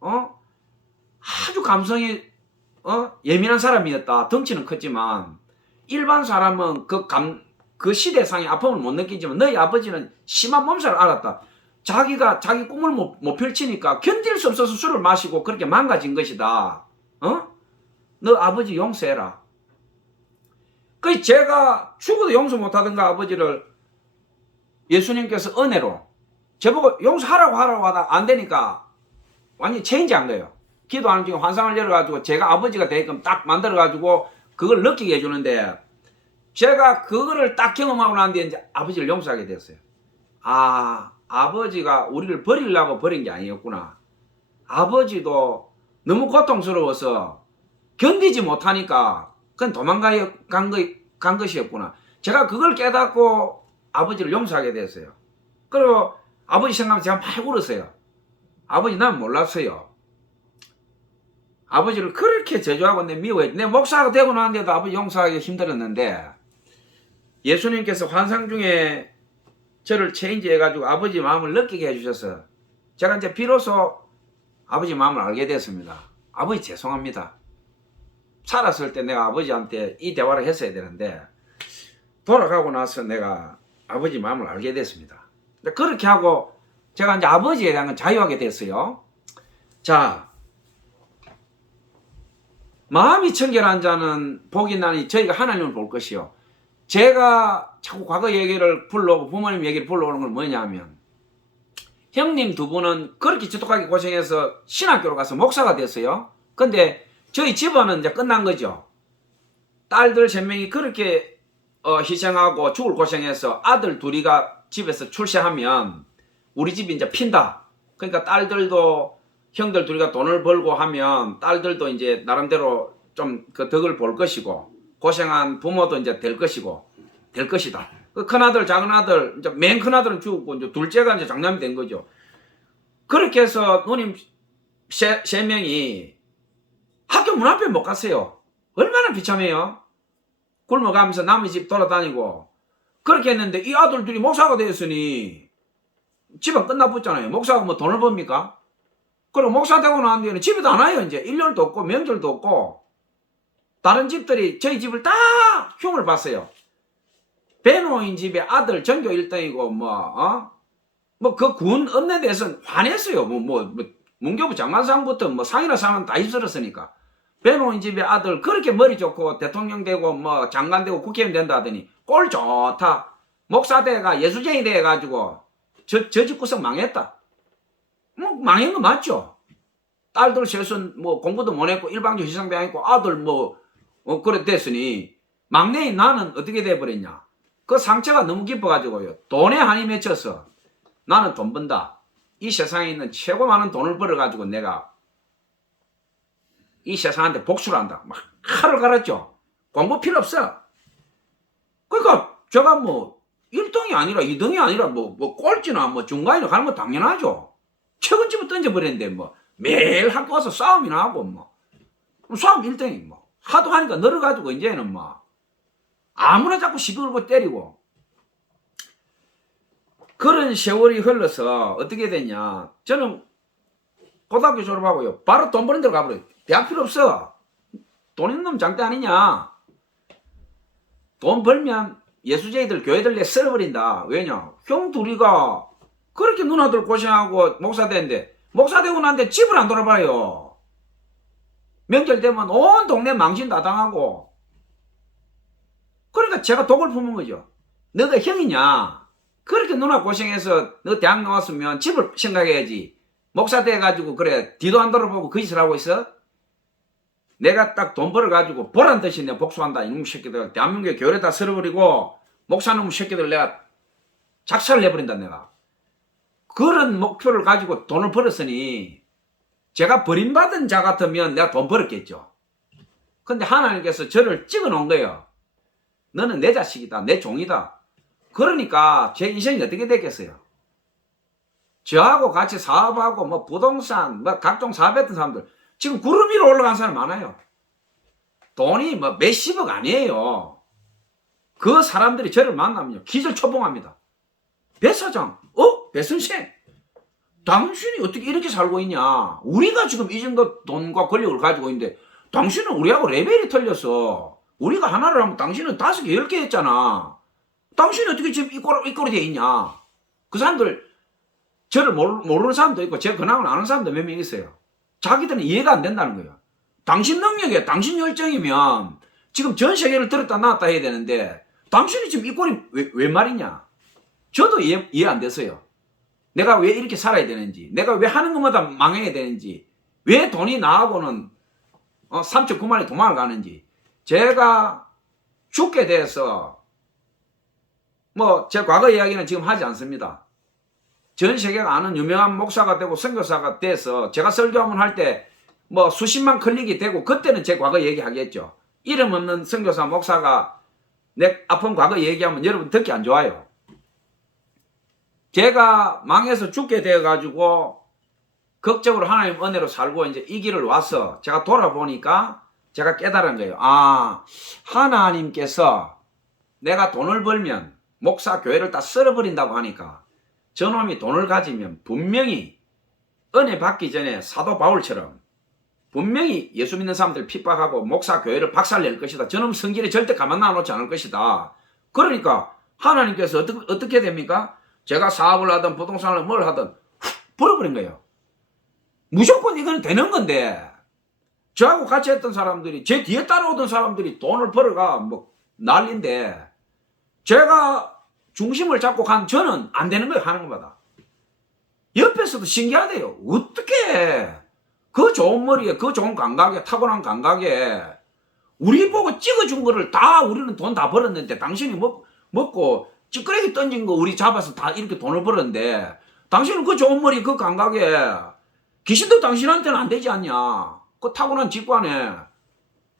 아주 감성이 예민한 사람이었다. 덩치는 컸지만 일반 사람은 그 시대상의 아픔을 못 느끼지만 너희 아버지는 심한 몸살을 앓았다. 자기가 자기 꿈을 못 펼치니까 견딜 수 없어서 술을 마시고 그렇게 망가진 것이다. 너 아버지 용서해라. 그 제가 죽어도 용서 못하던가 아버지를 예수님께서 은혜로 저보고 용서하라고 하다 안 되니까 완전히 체인지한 거예요. 기도하는 중에 환상을 열어가지고 제가 아버지가 되게끔 딱 만들어가지고 그걸 느끼게 해주는데 제가 그거를 딱 경험하고 난 뒤에 이제 아버지를 용서하게 됐어요. 아, 아버지가 우리를 버리려고 버린 게 아니었구나. 아버지도 너무 고통스러워서 견디지 못하니까 그건 간 것이었구나. 제가 그걸 깨닫고 아버지를 용서하게 됐어요. 그리고 아버지 생각하면 제가 막 울었어요. 아버지 난 몰랐어요. 아버지를 그렇게 저주하고 미워했지. 내 목사가 되고 나는데도 아버지 용서하기 힘들었는데 예수님께서 환상 중에 저를 체인지 해가지고 아버지 마음을 느끼게 해주셔서 제가 이제 비로소 아버지 마음을 알게 됐습니다. 아버지 죄송합니다. 살았을 때 내가 아버지한테 이 대화를 했어야 되는데 돌아가고 나서 내가 아버지 마음을 알게 됐습니다. 그렇게 하고 제가 이제 아버지에 대한 건 자유하게 됐어요. 자, 마음이 청결한 자는 복이 나니 저희가 하나님을 볼 것이요. 제가 자꾸 과거 얘기를 불러오고 부모님 얘기를 불러오는 건 뭐냐면 형님 두 분은 그렇게 지독하게 고생해서 신학교로 가서 목사가 됐어요. 근데 저희 집안은 이제 끝난 거죠. 딸들 3명이 그렇게 희생하고 죽을 고생해서 아들 둘이가 집에서 출세하면 우리 집이 이제 핀다. 그러니까 딸들도 형들 둘이가 돈을 벌고 하면 딸들도 이제 나름대로 좀 그 덕을 볼 것이고 고생한 부모도 이제 될 것이고 될 것이다. 그 큰아들 작은아들 이제 맨 큰아들은 죽었고 이제 둘째가 이제 장남이 된 거죠. 그렇게 해서 누님 세 명이 학교 문 앞에 못 갔어요. 얼마나 비참해요. 굶어가면서 남의 집 돌아다니고 그렇게 했는데 이 아들들이 목사가 되었으니 집은 끝나붙잖아요. 목사가 뭐 돈을 법니까? 그리고 목사 되고 난 뒤에는 집에도 안 와요. 이제 1년도 없고 명절도 없고 다른 집들이 저희 집을 다 흉을 봤어요. 배노인 집에 아들 전교 1등이고 뭐 그 군 없는 데서는 화냈어요. 문교부 장관상부터 뭐 상이나 상은 다 입설었으니까. 배노인 집에 아들 그렇게 머리 좋고 대통령 되고 뭐 장관 되고 국회의원 된다 하더니 꼴 좋다. 목사 대가 예수쟁이 돼가지고 저 집 구석 망했다. 뭐 망한 거 맞죠. 딸들 셋은 뭐 공부도 못했고 일방적 희생당했고 아들 그래 됐으니 막내인 나는 어떻게 돼버렸냐. 그 상처가 너무 깊어가지고요. 돈에 한이 맺혀서 나는 돈 번다. 이 세상에 있는 최고 많은 돈을 벌어가지고 내가 이 세상한테 복수를 한다. 막 칼을 갈았죠. 공부 필요 없어. 그러니까 제가 뭐 1등이 아니라 2등이 아니라 뭐 꼴찌나 뭐 중간이나 가는 거 당연하죠. 최근집을 던져버렸는데 뭐 매일 학교 와서 싸움이나 하고 뭐 싸움 1등이 뭐 하도 하니까 늘어가지고 이제는 뭐 아무나 자꾸 시비 걸고 때리고 그런 세월이 흘러서 어떻게 됐냐. 저는 고등학교 졸업하고요. 바로 돈 버는 데로 가버려요. 대학 필요 없어. 돈 있는 놈 장대 아니냐. 돈 벌면 예수제이들 교회들 내 썰어버린다. 왜냐? 형 둘이가 그렇게 누나들 고생하고 목사 되는데 목사 되고 난데 집을 안 돌아봐요. 명절 되면 온 동네 망신 다 당하고. 그러니까 제가 독을 품은 거죠. 너가 형이냐? 그렇게 누나 고생해서 너 대학 나왔으면 집을 생각해야지. 목사 돼가지고 그래 뒤도 안 돌아보고 그 짓을 하고 있어? 내가 딱 돈 벌어가지고 보란 듯이 내가 복수한다. 이놈 새끼들 대한민국의 교회를 다 쓸어버리고 목사놈 새끼들 내가 작살을 내버린다 내가. 그런 목표를 가지고 돈을 벌었으니 제가 버림받은 자 같으면 내가 돈 벌었겠죠. 근데 하나님께서 저를 찍어 놓은 거예요. 너는 내 자식이다. 내 종이다. 그러니까 제 인생이 어떻게 됐겠어요? 저하고 같이 사업하고 뭐 부동산 뭐 각종 사업했던 사람들 지금 구름 위로 올라간 사람 많아요. 돈이 뭐 몇십억 아니에요. 그 사람들이 저를 만나면요 기절초봉합니다. 배 사장, 배 선생, 당신이 어떻게 이렇게 살고 있냐? 우리가 지금 이 정도 돈과 권력을 가지고 있는데 당신은 우리하고 레벨이 틀렸어. 우리가 하나를 하면 당신은 5개, 10개 했잖아. 당신이 어떻게 지금 이 꼴이 돼 있냐? 그 사람들 저를 모르는 사람도 있고 제 근황을 아는 사람도 몇 명 있어요. 자기들은 이해가 안 된다는 거예요. 당신 능력에 당신 열정이면 지금 전 세계를 들었다 놨다 해야 되는데 당신이 지금 이 꼴이 왜 말이냐? 저도 이해 안 됐어요. 내가 왜 이렇게 살아야 되는지, 내가 왜 하는 것마다 망해야 되는지, 왜 돈이 나하고는 3.9만이 도망을 가는지. 제가 죽게 돼서 뭐 제 과거 이야기는 지금 하지 않습니다. 전 세계가 아는 유명한 목사가 되고 선교사가 돼서 제가 설교 한번 할 때 뭐 수십만 클릭이 되고 그때는 제 과거 얘기하겠죠. 이름 없는 선교사 목사가 내 아픈 과거 얘기하면 여러분 듣기 안 좋아요. 제가 망해서 죽게 되어가지고 극적으로 하나님 은혜로 살고 이제 이 길을 와서 제가 돌아보니까 제가 깨달은 거예요. 아, 하나님께서 내가 돈을 벌면 목사 교회를 다 쓸어버린다고 하니까 저놈이 돈을 가지면 분명히 은혜 받기 전에 사도 바울처럼 분명히 예수 믿는 사람들 핍박하고 목사 교회를 박살낼 것이다. 저놈 성질에 절대 가만 놔놓지 않을 것이다. 그러니까 하나님께서 어떻게 됩니까? 제가 사업을 하든 부동산을 뭘 하든 벌어버린 거예요. 무조건 이건 되는 건데 저하고 같이 했던 사람들이 제 뒤에 따라오던 사람들이 돈을 벌어가 뭐 난리인데 제가 중심을 잡고 간 저는 안 되는 거예요. 하는 것마다. 옆에서도 신기하대요. 어떻게 그 좋은 머리에 그 좋은 감각에 타고난 감각에 우리 보고 찍어준 거를 다 우리는 돈 다 벌었는데 당신이 먹고 찌끄레기 던진 거 우리 잡아서 다 이렇게 돈을 벌었는데 당신은 그 좋은 머리 그 감각에 귀신도 당신한테는 안 되지 않냐. 그 타고난 직관에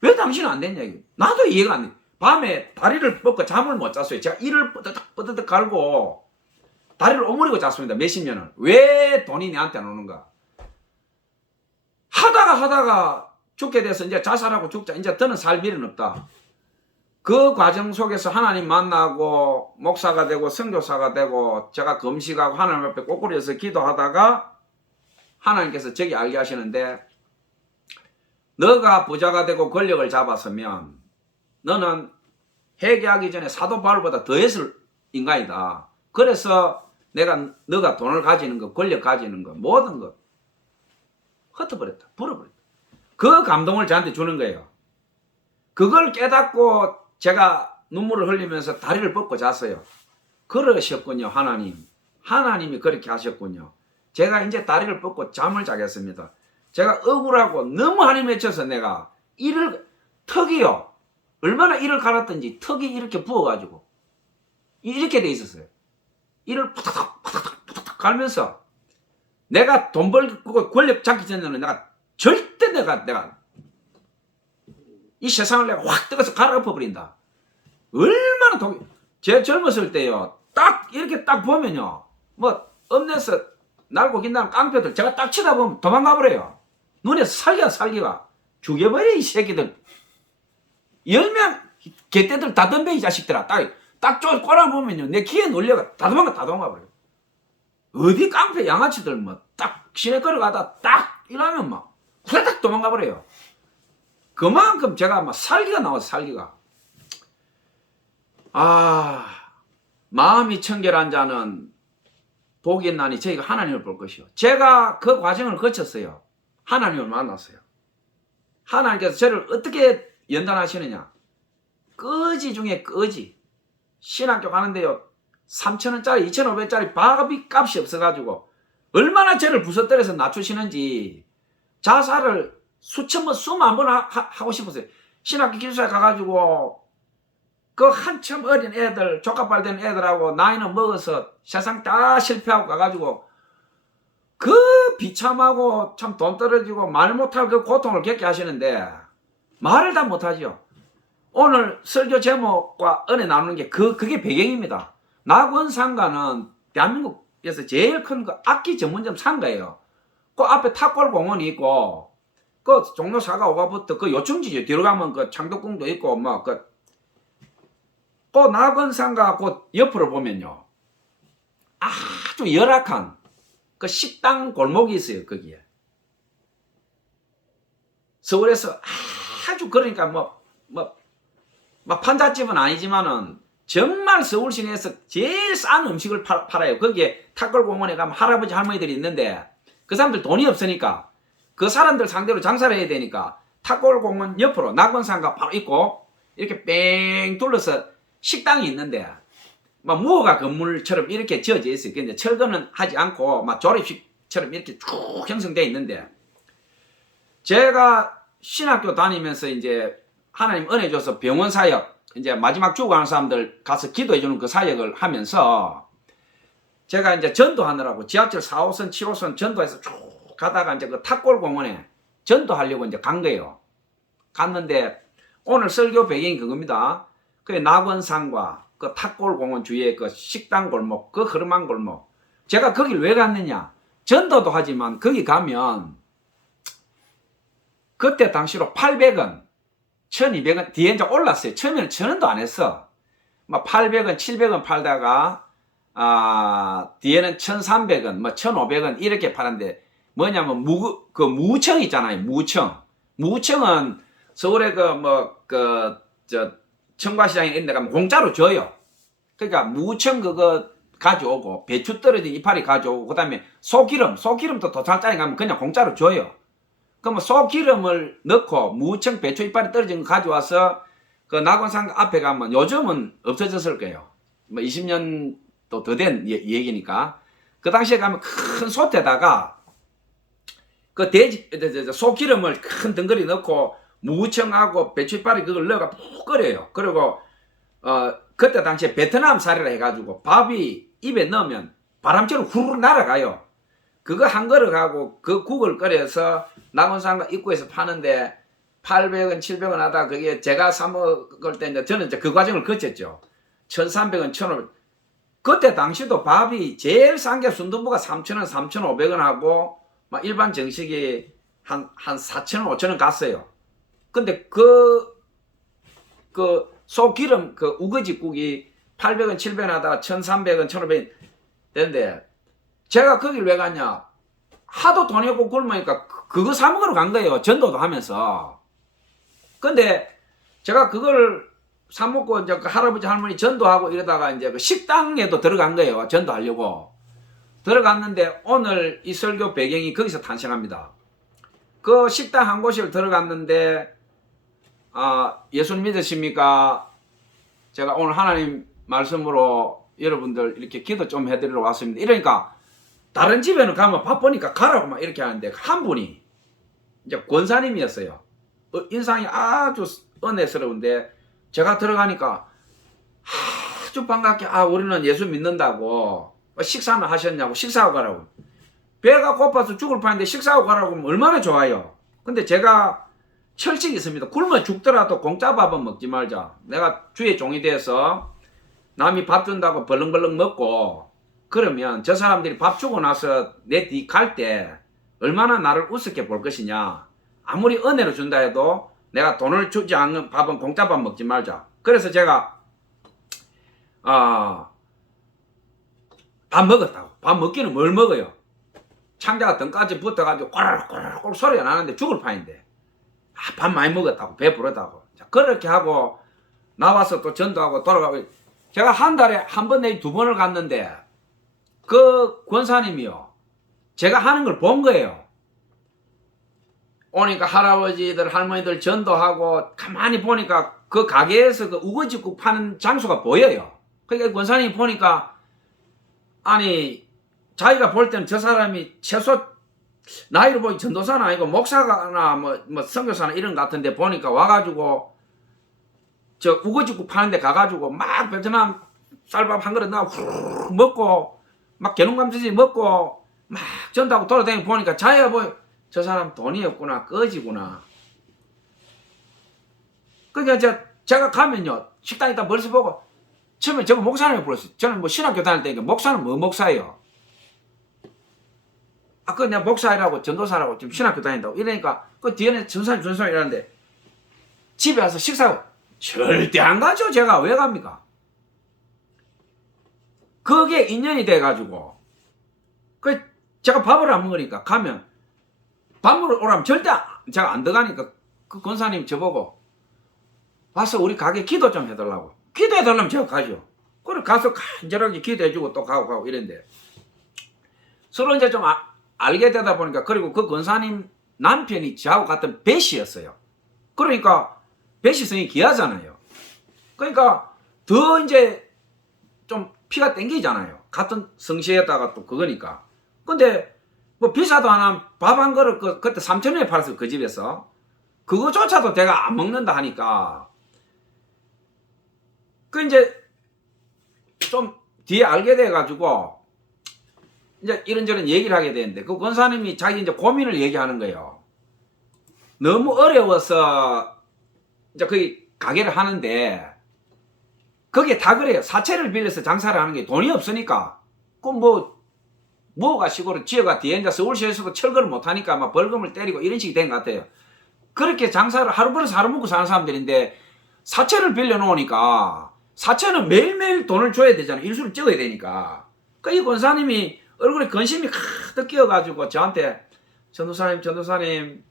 왜 당신은 안 됐냐. 나도 이해가 안 돼. 밤에 다리를 뻗고 잠을 못 잤어요. 제가 이를 뻗어득 갈고 다리를 오므리고 잤습니다. 몇십 년을. 왜 돈이 내한테 안 오는가. 하다가 죽게 돼서 이제 자살하고 죽자. 이제 더는 살 필요는 없다. 그 과정 속에서 하나님 만나고 목사가 되고 선교사가 되고 제가 금식하고 하나님 앞에 꼬꾸리에서 기도하다가 하나님께서 저기 알게 하시는데 너가 부자가 되고 권력을 잡았으면 너는 회개하기 전에 사도 바울보다 더 했을 인간이다. 그래서 너가 돈을 가지는 것, 권력 가지는 것, 모든 것 흩어버렸다. 불어버렸다. 그 감동을 저한테 주는 거예요. 그걸 깨닫고 제가 눈물을 흘리면서 다리를 뻗고 잤어요. 그러셨군요, 하나님. 하나님이 그렇게 하셨군요. 제가 이제 다리를 뻗고 잠을 자겠습니다. 제가 억울하고 너무 한이 맺혀서 내가 턱이요. 얼마나 이를 갈았던지 턱이 이렇게 부어가지고 이렇게 돼 있었어요. 이를 푸탁 갈면서 내가 돈 벌고 권력 잡기 전에는 내가 절대 내가 이 세상을 내가 확 뜨거서 갈아엎어 버린다. 얼마나 제 젊었을 때요. 딱 이렇게 딱 보면요. 뭐 읍내에서 날고 긴다는 깡패들 제가 딱 쳐다보면 도망가 버려요. 눈에 살기가 죽여버려 이 새끼들. 10명 개떼들 다 덤벼 이 자식들아. 딱 꼬라보면요. 내 귀에 놀려가 다 도망가 버려. 어디 깡패 양아치들 뭐 딱 시내 걸어가다 딱 이러면 막 후다닥 도망가 버려요. 그만큼 제가 막 살기가 나와서 살기가. 마음이 청결한 자는 복이 있나니 저희가 하나님을 볼 것이요. 제가 그 과정을 거쳤어요. 하나님을 만났어요. 하나님께서 저를 어떻게 연단하시느냐. 거지 중에 거지. 신학교 가는데요. 3,000원짜리 2,500원짜리 바가비 값이 없어가지고 얼마나 저를 부서뜨려서 낮추시는지 자살을 수만 번 하고 싶었어요. 신학교 기숙사에 가가지고 그 한참 어린 애들, 조카발 되는 애들하고 나이는 먹어서 세상 다 실패하고 가가지고 그 비참하고 참 돈 떨어지고 말 못할 그 고통을 겪게 하시는데 말을 다 못하죠. 오늘 설교 제목과 은혜 나누는 게 그게 배경입니다. 낙원상가는 대한민국에서 제일 큰 그 악기 전문점 상가예요. 그 앞에 탑골공원이 있고 그 종로 4가 5가부터 그 요충지죠. 뒤로 가면 그 창덕궁도 있고 뭐 그 낙원상가 그 옆으로 보면요. 아주 열악한 그 식당 골목이 있어요. 거기에. 서울에서 아주 그러니까 막 판잣집은 아니지만은 정말 서울 시내에서 제일 싼 음식을 팔아요. 거기에 탁골공원에 가면 할아버지 할머니들이 있는데 그 사람들 돈이 없으니까 그 사람들 상대로 장사를 해야 되니까 탁골공원 옆으로 낙원상가 바로 있고 이렇게 뺑 둘러서 식당이 있는데 막 무허가 건물처럼 이렇게 지어져 있어요. 근데 철거는 하지 않고 막 조립식처럼 이렇게 쭉 형성되어 있는데 제가 신학교 다니면서 이제 하나님 은혜 줘서 병원 사역 이제 마지막 죽어가는 사람들 가서 기도해 주는 그 사역을 하면서 제가 이제 전도하느라고 지하철 4호선, 7호선 전도해서 쭉 가다가 이제 그 탑골공원에 전도하려고 이제 간 거예요. 갔는데 오늘 설교 배경이 그겁니다. 그 낙원상과 그 탑골공원 주위에 그 식당 골목, 그 흐름한 골목. 제가 거길 왜 갔느냐? 전도도 하지만 거기 가면 그때 당시로 800원, 1200원 뒤에 이제 올랐어요. 처음에는 1000원도 안 했어. 막 800원, 700원 팔다가 뒤에는 1300원, 뭐 1500원 이렇게 파는데 뭐냐면 무청 있잖아요. 무청은 서울에 청과시장에 있는 데 가면 공짜로 줘요. 그러니까 무청 그거 가져오고 배추 떨어진 이파리 가져오고 그다음에 소기름도 도살장에 가면 그냥 공짜로 줘요. 그러면 소기름을 넣고 무청 배추 이파리 떨어진 거 가져와서 그 낙원상 앞에 가면 요즘은 없어졌을 거예요. 뭐 20년도 더 된 얘기니까 그 당시에 가면 큰 솥에다가 그 소기름을 큰 덩어리 넣고 무청하고 배추 이파리 그걸 넣어가 푹 끓여요. 그리고 그때 당시에 베트남 살이라 해가지고 밥이 입에 넣으면 바람처럼 후루룩 날아가요. 그거 한 그릇하고 그 국을 끓여서 낙원상가 입구에서 파는데 800원, 700원 하다 그게 제가 사 먹을 때 이제 저는 이제 그 과정을 거쳤죠. 1,300원, 1,500원. 그때 당시도 밥이 제일 싼 게 순두부가 3,000원, 3,500원 하고 막 일반 정식이 한 4,000원, 5,000원 갔어요. 근데 그 소기름 그 우거지국이 800원, 700원 하다가 1,300원, 1,500원 되는데 제가 거길 왜 갔냐? 하도 돈이 없고 굶으니까 그거 사 먹으러 간 거예요. 전도도 하면서. 근데 제가 그걸 사 먹고 이제 그 할아버지 할머니 전도하고 이러다가 이제 그 식당에도 들어간 거예요. 전도하려고. 들어갔는데 오늘 이 설교 배경이 거기서 탄생합니다. 그 식당 한 곳을 들어갔는데 예수님 믿으십니까? 제가 오늘 하나님 말씀으로 여러분들 이렇게 기도 좀 해드리러 왔습니다. 이러니까 다른 집에는 가면 바쁘니까 가라고 막 이렇게 하는데 한 분이 이제 권사님이었어요. 인상이 아주 은혜스러운데 제가 들어가니까 아주 반갑게 우리는 예수 믿는다고 식사는 하셨냐고 식사하고 가라고. 배가 고파서 죽을 판인데 식사하고 가라고 하면 얼마나 좋아요. 근데 제가 철칙이 있습니다. 굶어 죽더라도 공짜 밥은 먹지 말자. 내가 주의 종이 돼서 남이 밥 준다고 벌렁벌렁 먹고 그러면 저 사람들이 밥 주고 나서 내 뒤 갈 때 얼마나 나를 우습게 볼 것이냐. 아무리 은혜로 준다 해도 내가 돈을 주지 않는 밥은 공짜 밥 먹지 말자. 그래서 제가 밥 먹었다고. 밥 먹기는 뭘 먹어요? 창자가 등까지 붙어가지고 꼬르륵 소리가 나는데 죽을 판인데 밥 많이 먹었다고 배부르다고 자, 그렇게 하고 나와서 또 전도하고 돌아가고 제가 한 달에 한 번 내지 두 번을 갔는데 그 권사님이요 제가 하는 걸 본 거예요. 오니까 할아버지들 할머니들 전도하고 가만히 보니까 그 가게에서 그 우거지국 파는 장소가 보여요. 그러니까 권사님이 보니까 아니 자기가 볼 때는 저 사람이 최소 나이로 보기 전도사는 아니고 목사나 뭐 선교사나 이런 것 같은데 보니까 와가지고 저 우거지국 파는 데 가가지고 막 베트남 쌀밥 한 그릇 넣고 후루룩 먹고 막 개농감지지 먹고 막 전도하고 돌아다니고 보니까 자기가 저 사람 돈이 없구나 꺼지구나. 그러니까 제가 가면요 식당 있다 벌써 보고 처음에 저거 목사님을 불렀어요. 저는 뭐 신학교 다닐 때니까 목사는 뭐 목사예요. 그 내가 목사이라고 전도사라고 지금 신학교 다닌다고 이러니까 그 뒤에는 전사님 이러는데 집에 와서 식사하고 절대 안 가죠. 제가 왜 갑니까? 그게 인연이 돼가지고 그 제가 밥을 안 먹으니까 가면 밥 먹으러 오라면 절대 제가 안 들어가니까 그 권사님 저보고 와서 우리 가게 기도 좀 해달라고 기도해달라면 제가 가죠. 그래 가서 간절하게 기도해주고 또 가고 이랬는데 서로 이제 좀 알게 되다 보니까 그리고 그 권사님 남편이 저하고 같은 배시였어요. 그러니까 배시성이 귀하잖아요. 그러니까 더 이제 좀 피가 땡기잖아요. 같은 성씨에다가 또 그거니까. 근데 뭐 비싸도 안 하면 밥 한 그릇 그때 3,000원에 팔았어요. 그 집에서. 그거조차도 내가 안 먹는다 하니까 그 이제 좀 뒤에 알게 돼가지고 이제 이런저런 얘기를 하게 되는데 그 권사님이 자기 이제 고민을 얘기하는 거예요. 너무 어려워서 이제 거기 가게를 하는데 거기에 다 그래요. 사채를 빌려서 장사를 하는 게 돈이 없으니까 그 뭐가 시골은 지어가 뒤에 이제 서울시에서도 철거를 못하니까 막 벌금을 때리고 이런 식이 된 것 같아요. 그렇게 장사를 하루 벌어서 하루 먹고 사는 사람들인데 사채를 빌려놓으니까 사채는 매일매일 돈을 줘야 되잖아요. 일수를 찍어야 되니까. 이 권사님이 얼굴에 근심이 가득 끼어가지고 저한테 전도사님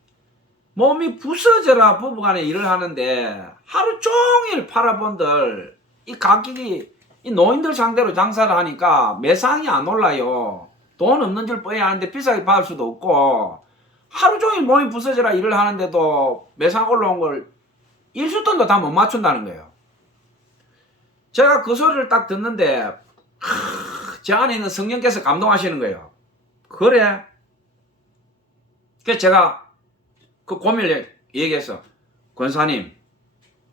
몸이 부서져라 부부간에 일을 하는데 하루 종일 팔아본들 이 가격이 이 노인들 상대로 장사를 하니까 매상이 안 올라요. 돈 없는 줄 뻔히 하는데 비싸게 받을 수도 없고 하루 종일 몸이 부서져라 일을 하는데도 매상 올라온 걸 일수돈도 다 못 맞춘다는 거예요. 제가 그 소리를 딱 듣는데 제 안에 있는 성령께서 감동하시는 거예요. 그래. 그래서 제가 그 고민을 얘기해서 권사님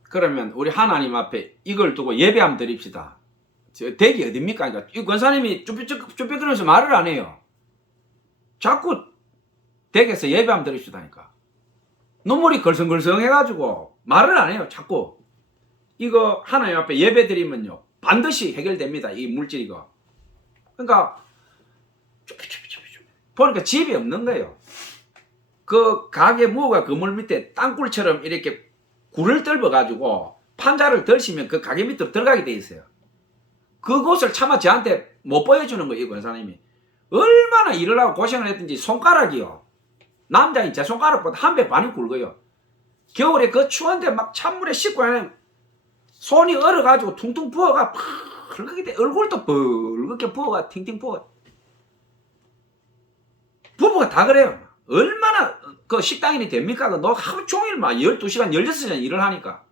그러면 우리 하나님 앞에 이걸 두고 예배 한번 드립시다. 댁이 어딥니까? 그러니까 이 권사님이 쭈뼛쭈뼛거리면서 말을 안 해요. 자꾸 댁에서 예배 한번 드립시다니까. 눈물이 걸성걸성 해가지고 말을 안 해요. 자꾸 이거 하나님 앞에 예배 드리면요 반드시 해결됩니다. 이 물질 이거. 그러니까 보니까 집이 없는 거예요. 그 가게 무가 그물 밑에 땅굴처럼 이렇게 굴을 뚫어가지고 판자를 덜시면 그 가게 밑으로 들어가게 돼 있어요. 그곳을 차마 저한테 못 보여주는 거예요. 이 권사님이. 얼마나 일을 하고 고생을 했든지 손가락이요. 남자인 제 손가락보다 한 배 반이 굵어요. 겨울에 그 추운데 막 찬물에 씻고 하면 손이 얼어가지고 퉁퉁 부어가 펄겋게 돼. 얼굴도 뻘겋게 부어가 팅팅 부어. 부부가 다 그래요. 얼마나 그 식당인이 됩니까? 너 하루 종일 막 12시간, 16시간 일을 하니까.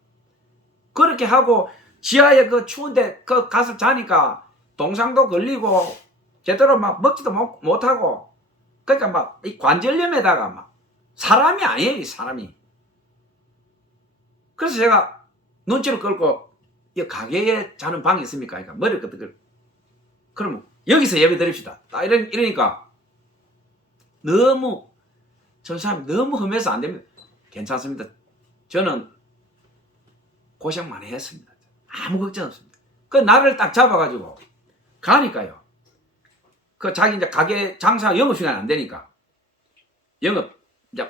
그렇게 하고 지하에 그 추운데 그 가서 자니까 동상도 걸리고 제대로 막 먹지도 못하고 그러니까 막 이 관절염에다가 막 사람이 아니에요. 이 사람이. 그래서 제가 눈치를 끌고 이 가게에 자는 방이 있습니까? 그러니까 머리를 끄덕끄덕. 그럼 여기서 예배 드립시다. 딱 이러니까 너무 저 사람이 너무 험해서 안 됩니다. 괜찮습니다. 저는 고생 많이 했습니다. 아무 걱정 없습니다. 그 나를 딱 잡아가지고 가니까요. 그 자기 이제 가게 장사 영업 시간이 안 되니까 영업 이제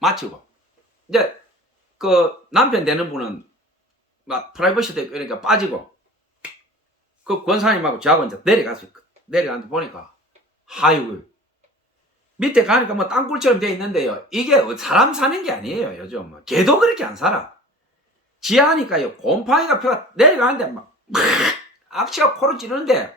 마치고 이제 그 남편 되는 분은 막 프라이버시도 있고 그러니까 빠지고 그 권사님하고 저하고 이제 내려갔어요. 내려가는데 보니까 아이고 밑에 가니까 뭐 땅굴처럼 돼 있는데요. 이게 사람 사는 게 아니에요. 요즘 뭐 개도 그렇게 안 살아. 지하니까요. 곰팡이가 펴가 내려가는데 막 악취가 코로 찌르는데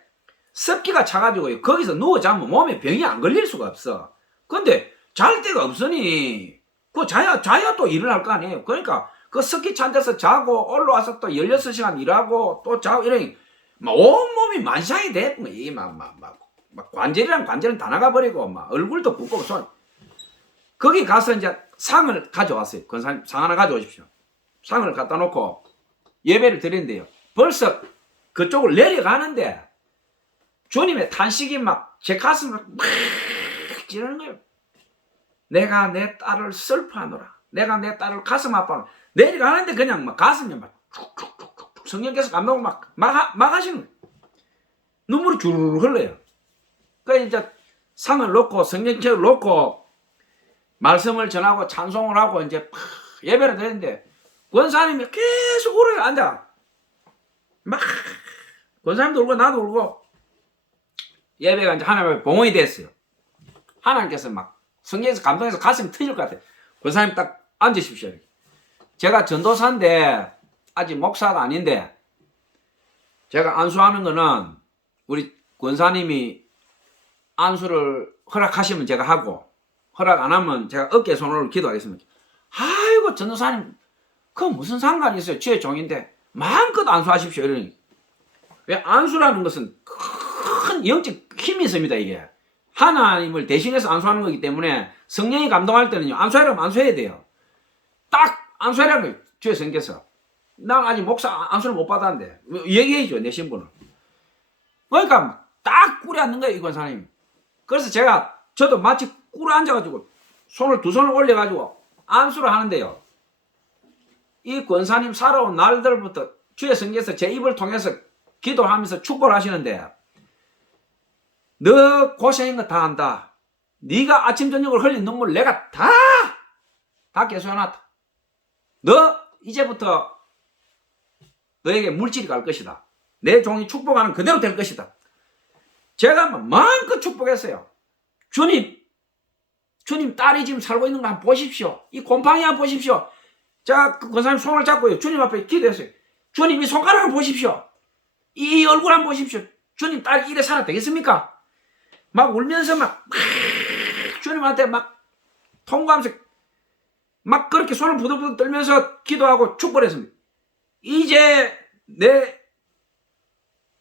습기가 차가지고요. 거기서 누워 자면 몸에 병이 안 걸릴 수가 없어. 근데 잘 데가 없으니 그 자야 또 일을 할 거 아니에요. 그러니까 그 습기 찬 데서 자고 올라와서 또 16시간 일하고 또 자고 이러니 막 온몸이 만상이 돼. 막 관절이랑 관절은 다 나가버리고 막 얼굴도 붓고 손. 거기 가서 이제 상을 가져왔어요. 권사님 상 하나 가져오십시오. 상을 갖다 놓고 예배를 드린대요. 벌써 그쪽을 내려가는데 주님의 탄식이 막 제 가슴을 막 찌르는 거예요. 내가 내 딸을 슬퍼하노라. 내가 내 딸을 가슴 아파하노라. 내려가는데 그냥 막 가슴이 막 툭툭툭툭 성령께서 감동을 막 하시는 거예요. 눈물이 주르르 흘러요. 그래서 이제 상을 놓고 성령책을 놓고 말씀을 전하고 찬송을 하고 이제 예배를 드렸는데 권사님이 계속 울어요. 앉아. 막 권사님도 울고 나도 울고 예배가 이제 하나님의 봉헌이 됐어요. 하나님께서 막 성령에서 감동해서 가슴이 터질 것 같아요. 권사님 딱 앉으십시오. 제가 전도사인데 아직 목사가 아닌데 제가 안수하는 거는 우리 권사님이 안수를 허락하시면 제가 하고 허락 안 하면 제가 어깨에 손을 올려 기도하겠습니다. 아이고 전도사님 그 무슨 상관이 있어요. 주의 종인데 마음껏 안수하십시오. 이러니 왜 안수라는 것은 큰 영적 힘이 있습니다. 이게 하나님을 대신해서 안수하는 거기 때문에 성령이 감동할 때는요 안수하려면 안수해야 돼요. 딱 안수하라는 거예요. 주의 성령께서 난 아직 목사 안수를 못 받았는데 얘기해줘 내 신분을. 그러니까 딱 꿇에 앉는 거예요 이 권사님. 그래서 저도 마치 꿇어 앉아가지고 두 손을 올려가지고 안수를 하는데요. 이 권사님 살아온 날들부터 주의 성령께서 제 입을 통해서 기도하면서 축복을 하시는데 너 고생한 거 다 한다. 네가 아침 저녁을 흘린 눈물 내가 다 깨소해놨다. 너 이제부터 너에게 물질이 갈 것이다. 내 종이 축복하는 그대로 될 것이다. 제가 마음껏 축복했어요. 주님 딸이 지금 살고 있는 거 한번 보십시오. 이 곰팡이 한번 보십시오. 제가 그 권사님 손을 잡고요. 주님 앞에 기도했어요. 주님 이 손가락 한번 보십시오. 이 얼굴 한번 보십시오. 주님 딸이 이래 살아 되겠습니까? 막 울면서 막 주님한테 막 통과하면서 막 그렇게 손을 부들부들 떨면서 기도하고 축복했습니다. 이제 내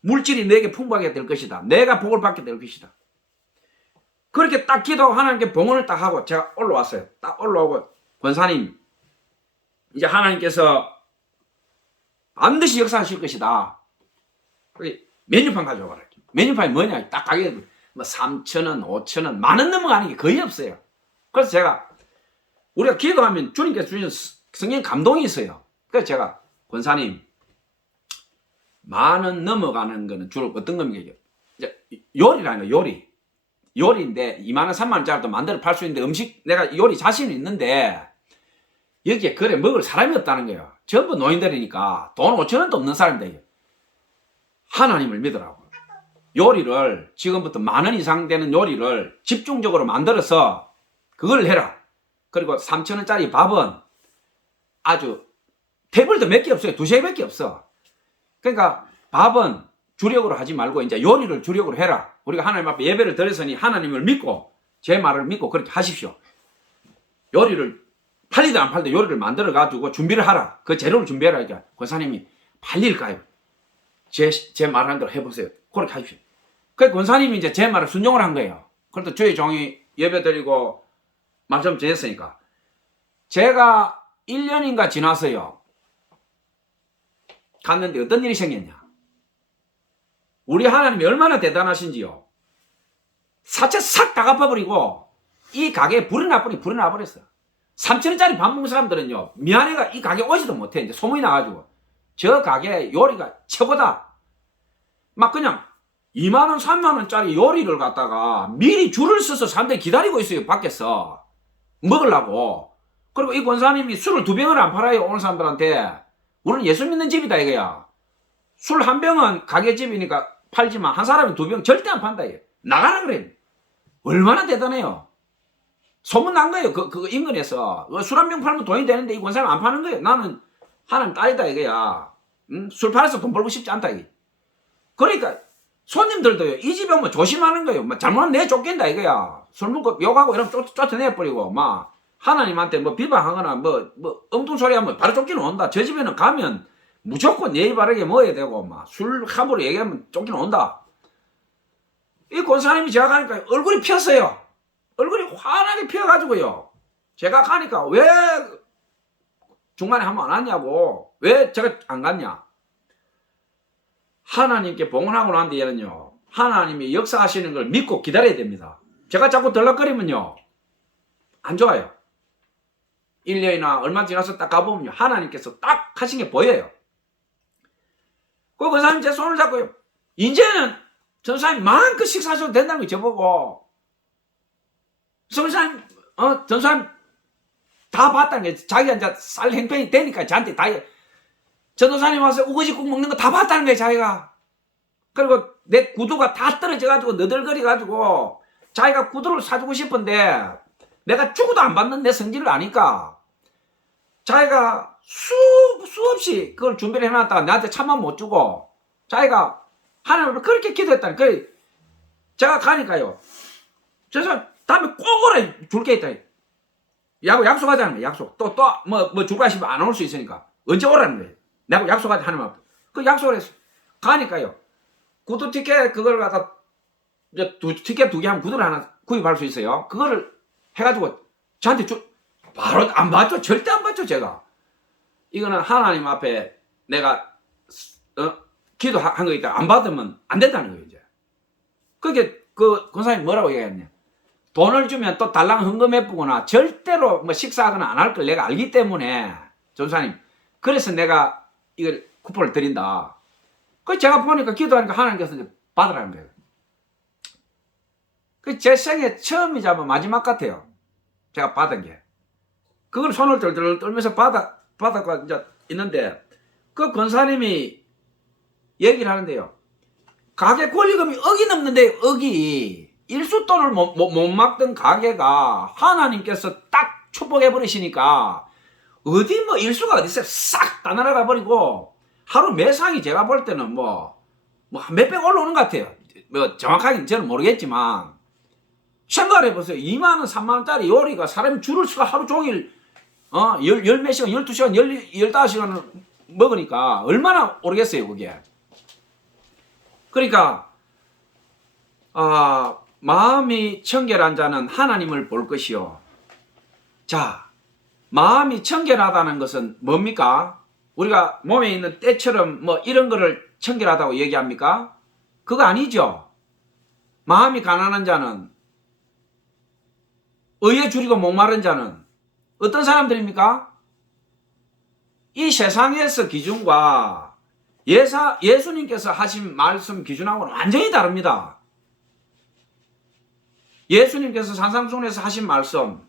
물질이 내게 풍부하게 될 것이다. 내가 복을 받게 될 것이다. 그렇게 딱 기도하고 하나님께 봉헌을 딱 하고 제가 올라왔어요. 딱 올라오고 권사님 이제 하나님께서 반드시 역사하실 것이다. 메뉴판 가져와라. 메뉴판이 뭐냐? 딱 가게 뭐 3,000원, 5,000원, 10,000원 넘어가는 게 거의 없어요. 그래서 제가 우리가 기도하면 주님께서 주시는 성령 감동이 있어요. 그래서 제가 권사님 10,000원 넘어가는 거는 주로 어떤 겁니까? 이제 요리라는 거 요리인데 20,000원, 30,000원짜리도 만들어 팔 수 있는데 음식 내가 요리 자신이 있는데 여기에 그래 먹을 사람이 없다는 거예요. 전부 노인들이니까 돈 5,000원도 없는 사람들이에요. 하나님을 믿으라고. 요리를 지금부터 10,000원 이상 되는 요리를 집중적으로 만들어서 그걸 해라. 그리고 3,000원짜리 밥은 아주 테이블도 몇 개 없어요. 2-3개밖에 없어. 그러니까 밥은 주력으로 하지 말고 이제 요리를 주력으로 해라. 우리가 하나님 앞에 예배를 드렸으니 하나님을 믿고 제 말을 믿고 그렇게 하십시오. 요리를 팔리든 안 팔리든 요리를 만들어 가지고 준비를 하라. 그 재료를 준비해라. 그러니까 권사님이 팔릴까요? 제 말하는 대로 해보세요. 그렇게 하십시오. 그 권사님이 이제 제 말을 순종을 한 거예요. 그래도 주의 종이 예배 드리고 말씀 전했으니까 제가 1년인가 지나서요. 갔는데 어떤 일이 생겼냐. 우리 하나님이 얼마나 대단하신지요. 사채 싹 다 갚아버리고 이 가게에 불이 나버렸어요. 3,000원짜리 밥 먹는 사람들은요. 미안해가 이 가게 오지도 못해. 이제 소문이 나가지고 저 가게 요리가 최고다. 막 그냥 20,000원, 30,000원짜리 요리를 갖다가 미리 줄을 서서 사람들이 기다리고 있어요. 밖에서 먹으려고. 그리고 이 권사님이 술을 2병을 안 팔아요. 오는 사람들한테. 우리는 예수 믿는 집이다 이거야. 술 1병은 가게집이니까 팔지만 한 사람이 2병 절대 안 판다 이거. 나가라 그래. 얼마나 대단해요. 소문 난 거예요. 그 인근에서. 술 한 병 팔면 돈이 되는데 이 권사님 안 파는 거예요. 나는 하나님 딸이다 이거야. 응? 술 팔아서 돈 벌고 싶지 않다 이게. 그러니까 손님들도요. 이 집에 오면 조심하는 거예요. 막 잘못하면 내 쫓긴다 이거야. 술 먹고 욕하고 이러면 쫓아내버리고 막 하나님한테 뭐 비방하거나 뭐 엉뚱소리 하면 바로 쫓기는 온다. 저 집에는 가면 무조건 예의 바르게 먹어야 되고 막 술 함부로 얘기하면 쫓기는 온다. 이 권사님이 제가 가니까 얼굴이 피었어요. 얼굴이 환하게 피어가지고요. 제가 가니까 왜 중간에 한 번 안 왔냐고. 왜 제가 안 갔냐. 하나님께 봉헌하고 난 뒤에는요. 하나님이 역사하시는 걸 믿고 기다려야 됩니다. 제가 자꾸 덜렁거리면요. 안 좋아요. 1년이나 얼마 지나서 딱 가보면요. 하나님께서 딱 하신 게 보여요. 그 권사님 제 손을 잡고요. 이제는 전사님 마음껏 식사하셔도 된다는 거 저보고. 전사님, 전사님 다 봤다는 게 자기가 이제 살 행편이 되니까 저한테 다 전도사님 와서 우거지국 먹는 거 다 봤다는 거예요 자기가. 그리고 내 구두가 다 떨어져가지고 너덜거려가지고 자기가 구두를 사주고 싶은데 내가 죽어도 안 받는 내 성질을 아니까 자기가 수없이 그걸 준비를 해놨다가 나한테 차만 못 주고 자기가 하나님을 그렇게 기도했다니. 그 제가 가니까요. 그래서 다음에 꼭 오라 줄 게 있다. 약속하자는 거예요. 약속. 또 뭐 줄까 하시면 안 올 수 있으니까 언제 오라는 거예요. 내가 약속하자 하나님 앞에. 그 약속을 했어. 가니까요. 구두 티켓 그걸 갖다 이제 티켓 2개 하면 구두를 하나 구입할 수 있어요. 그거를 해가지고 저한테 바로 안 받죠. 절대 안 받죠 제가. 이거는 하나님 앞에 내가 기도한 거니까 안 받으면 안 된다는 거예요 이제. 그게 그 권사님 뭐라고 얘기했냐. 돈을 주면 또 달랑 흥금해쁘거나 절대로 뭐 식사하거나 안 할 걸 내가 알기 때문에 전사님 그래서 내가 이걸 쿠폰을 드린다. 그 제가 보니까 기도하니까 하나님께서 이제 받으라는 거예요. 그 제 생애 처음이자 마지막 같아요. 제가 받은 게. 그걸 손을 덜덜 떨면서 받아가 이제 있는데 그 권사님이 얘기를 하는데요. 가게 권리금이 억이 넘는데요. 억이. 일수돈을 못 막던 가게가 하나님께서 딱 축복해 버리시니까 어디 뭐 일수가 어디 있어요. 싹 다 날아가 버리고 하루 매상이 제가 볼 때는 뭐 몇백 올라오는 것 같아요. 뭐 정확하게는 저는 모르겠지만 생각을 해보세요. 2만원 3만원짜리 요리가 사람이 줄을 서서 하루 종일 열 몇 시간 12시간 15시간을 먹으니까 얼마나 오르겠어요 그게. 그러니까 마음이 청결한 자는 하나님을 볼 것이요. 자, 마음이 청결하다는 것은 뭡니까? 우리가 몸에 있는 때처럼 뭐 이런 거를 청결하다고 얘기합니까? 그거 아니죠. 마음이 가난한 자는, 의에 줄이고 목마른 자는 어떤 사람들입니까? 이 세상에서 기준과 예수님께서 하신 말씀 기준하고는 완전히 다릅니다. 예수님께서 산상순에서 하신 말씀,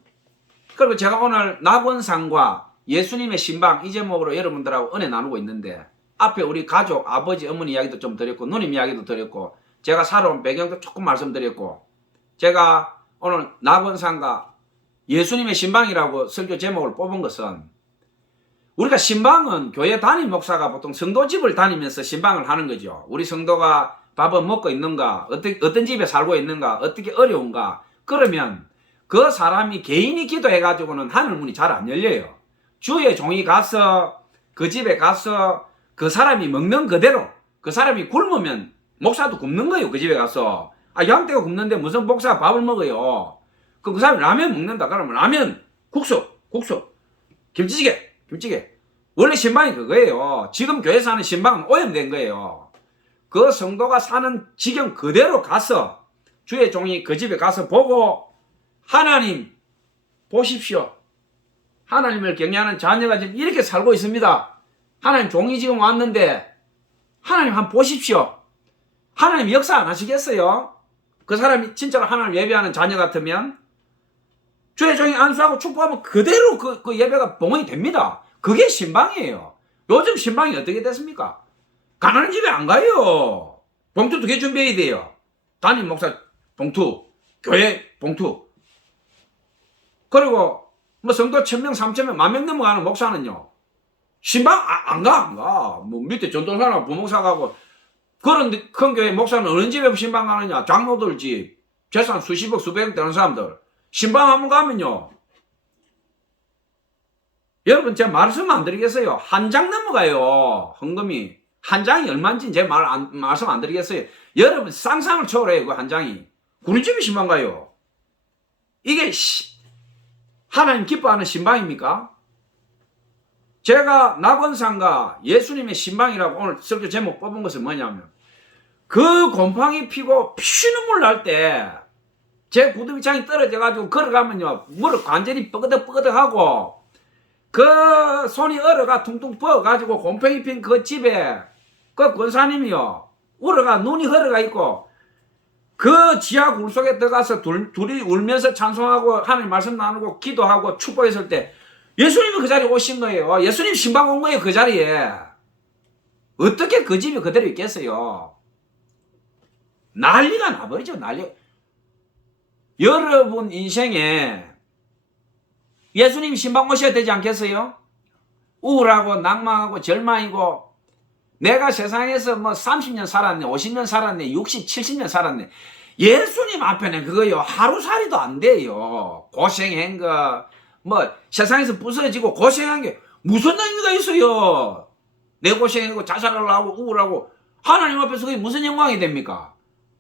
그리고 제가 오늘 낙원상과 예수님의 신방 이 제목으로 여러분들하고 은혜 나누고 있는데 앞에 우리 가족, 아버지, 어머니 이야기도 좀 드렸고 누님 이야기도 드렸고 제가 살아온 배경도 조금 말씀드렸고 제가 오늘 낙원상과 예수님의 신방이라고 설교 제목을 뽑은 것은 우리가 신방은 교회 담임 목사가 보통 성도집을 다니면서 신방을 하는 거죠. 우리 성도가 밥은 먹고 있는가, 어떤 집에 살고 있는가, 어떻게 어려운가. 그러면 그 사람이 개인이 기도해가지고는 하늘문이 잘 안 열려요. 주의 종이 가서 그 집에 가서 그 사람이 먹는 그대로 그 사람이 굶으면 목사도 굶는 거예요. 그 집에 가서. 양떼가 굶는데 무슨 목사가 밥을 먹어요. 그 사람이 라면 먹는다 그러면 라면, 국수, 김치찌개. 원래 신방이 그거예요. 지금 교회에서 하는 신방은 오염된 거예요. 그 성도가 사는 지경 그대로 가서 주의 종이 그 집에 가서 보고 하나님 보십시오. 하나님을 경외하는 자녀가 지금 이렇게 살고 있습니다. 하나님 종이 지금 왔는데 하나님 한번 보십시오. 하나님 역사 안 하시겠어요? 그 사람이 진짜로 하나님 예배하는 자녀 같으면 주의 종이 안수하고 축복하면 그대로 그 예배가 봉헌이 됩니다. 그게 신방이에요. 요즘 신방이 어떻게 됐습니까? 가난한 집에 안 가요. 봉투 2개 준비해야 돼요. 담임 목사 봉투, 교회 봉투. 그리고 뭐 성도 1000명, 3000명, 10,000명 넘어가는 목사는요. 신방 안 가. 뭐 밑에 전도사나 부목사 가고 그런 큰 교회 목사는 어느 집에 신방 가느냐? 장로들 집, 재산 수십억, 수백억 되는 사람들. 신방 한번 가면요. 여러분 제가 말씀 안 드리겠어요. 한 장 넘어가요. 헌금이. 한 장이 얼마인지 제 말씀 안 드리겠어요. 여러분 상상을 초월해요. 그 한 장이. 우리 집에 신방 가요. 이게 하나님 기뻐하는 신방입니까? 제가 낙원상가 예수님의 신방이라고 오늘 설교 제목 뽑은 것은 뭐냐면 그 곰팡이 피고 피눈물 날 때 제 구두비창이 떨어져 가지고 걸어가면요 무릎 관절이 뻐그덕뻐그덕하고 그 손이 얼어가 퉁퉁 부어 가지고 곰팡이 핀 그 집에 그 권사님이요 울어가 눈이 흘러가 있고 그 지하 굴 속에 들어가서 둘이 울면서 찬송하고 하나님 말씀 나누고 기도하고 축복했을 때 예수님이 그 자리에 오신 거예요. 예수님 신방 온 거예요. 그 자리에. 어떻게 그 집이 그대로 있겠어요. 난리가 나버리죠. 난리. 여러분 인생에 예수님 신방 오셔야 되지 않겠어요? 우울하고 낭망하고 절망이고 내가 세상에서 뭐 30년 살았네, 50년 살았네, 60, 70년 살았네. 예수님 앞에는 그거요. 하루살이도 안 돼요. 고생한 거. 뭐 세상에서 부서지고 고생한 게 무슨 의미가 있어요. 내 고생하고 자살을 하고 우울하고 하나님 앞에서 그게 무슨 영광이 됩니까?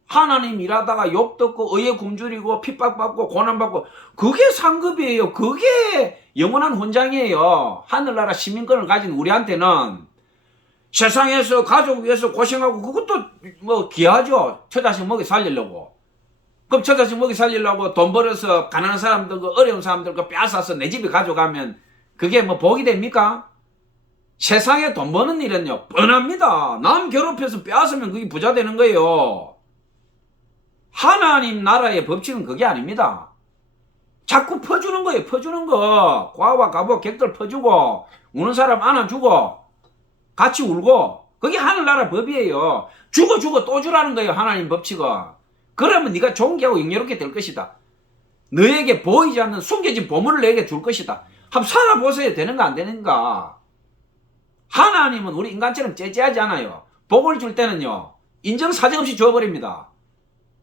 하나님 일하다가 욕 듣고 의에 굶주리고 핍박받고 고난받고 그게 상급이에요. 그게 영원한 훈장이에요. 하늘나라 시민권을 가진 우리한테는 세상에서 가족 위해서 고생하고 그것도 뭐 귀하죠. 처자식 먹이 살리려고. 그럼 처자식 먹이 살리려고 돈 벌어서 가난한 사람들, 그 어려운 사람들 그 빼앗아서 내 집에 가져가면 그게 뭐 복이 됩니까? 세상에 돈 버는 일은요, 뻔합니다. 남 괴롭혀서 빼앗으면 그게 부자 되는 거예요. 하나님 나라의 법칙은 그게 아닙니다. 자꾸 퍼주는 거예요, 퍼주는 거. 과와 가보 객들 퍼주고, 우는 사람 안아주고, 같이 울고, 그게 하늘나라 법이에요. 주고 또 주라는 거예요, 하나님 법칙은. 그러면 네가 존귀하고 영예롭게 될 것이다. 너에게 보이지 않는 숨겨진 보물을 너에게 줄 것이다. 한번 살아보세요. 되는가 안 되는가. 하나님은 우리 인간처럼 째째하지 않아요. 복을 줄 때는요. 인정사정 없이 줘버립니다.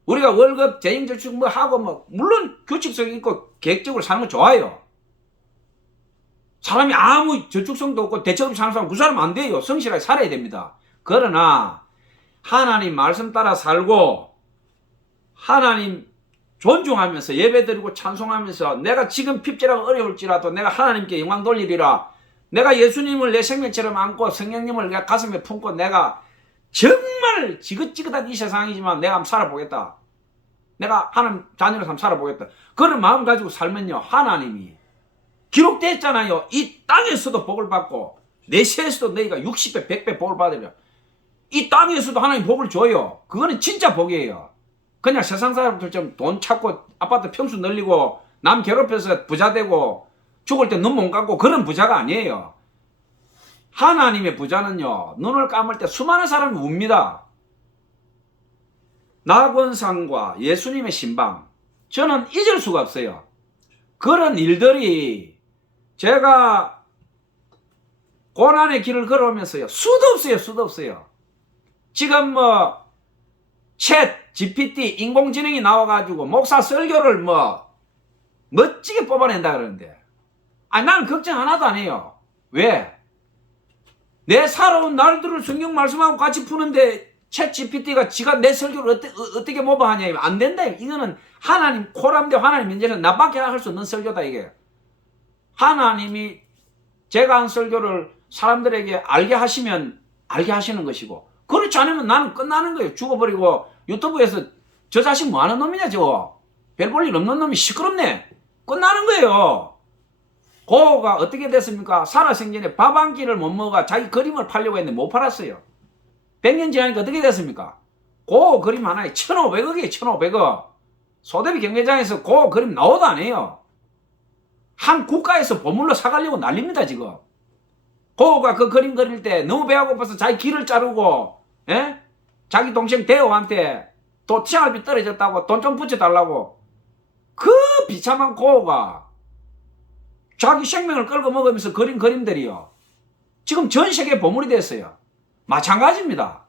우리가 월급, 재정저축 뭐 하고 뭐 물론 규칙성 있고 계획적으로 사는 거 좋아요. 사람이 아무 저축성도 없고 대책 없이 사는 사람 그 사람 안 돼요. 성실하게 살아야 됩니다. 그러나 하나님 말씀 따라 살고 하나님 존중하면서 예배드리고 찬송하면서 내가 지금 핍절하고 어려울지라도 내가 하나님께 영광 돌리리라. 내가 예수님을 내 생명처럼 안고 성령님을 내 가슴에 품고 내가 정말 지긋지긋한 이 세상이지만 내가 한번 살아보겠다. 내가 하나님 자녀로 한번 살아보겠다. 그런 마음 가지고 살면요. 하나님이 기록됐잖아요. 이 땅에서도 복을 받고 내세에서도 너희가 60배 100배 복을 받으려. 이 땅에서도 하나님 복을 줘요. 그거는 진짜 복이에요. 그냥 세상 사람들처럼 돈 찾고 아파트 평수 늘리고 남 괴롭혀서 부자 되고 죽을 때 눈 못 감고 그런 부자가 아니에요. 하나님의 부자는요. 눈을 감을 때 수많은 사람이 웁니다. 낙원상과 예수님의 신방 저는 잊을 수가 없어요. 그런 일들이 제가 고난의 길을 걸어오면서요. 수도 없어요. 지금 뭐 챗 GPT 인공지능이 나와가지고 목사 설교를 뭐 멋지게 뽑아낸다 그러는데 아니 나는 걱정 하나도 안 해요. 왜? 내 살아온 날들을 성경 말씀하고 같이 푸는데 챗 GPT가 지가 내 설교를 어떻게 모방하냐. 안 된다. 이거는 하나님 코람대 하나님 면제는 나밖에 할 수 없는 설교다 이게. 하나님이 제가 한 설교를 사람들에게 알게 하시면 알게 하시는 것이고 그렇지 않으면 나는 끝나는 거예요. 죽어버리고 유튜브에서 저 자식 뭐하는 놈이냐 저거. 별 볼 일 없는 놈이 시끄럽네. 끝나는 거예요. 고가 어떻게 됐습니까? 살아생전에 밥 한 끼를 못 먹어 자기 그림을 팔려고 했는데 못 팔았어요. 100년 지나니까 어떻게 됐습니까? 고 그림 하나에 1,500억이에요. 1,500억. 소대비 경매장에서 고 그림 나오도 안 해요. 한 국가에서 보물로 사가려고 난립니다 지금. 고가 그 그림 그릴 때 너무 배가 고파서 자기 길을 자르고 예? 자기 동생 대호한테 또 치아비 떨어졌다고 돈 좀 붙여달라고 그 비참한 고가 자기 생명을 끌고 먹으면서 그린 그림들이요. 지금 전 세계 보물이 됐어요. 마찬가지입니다.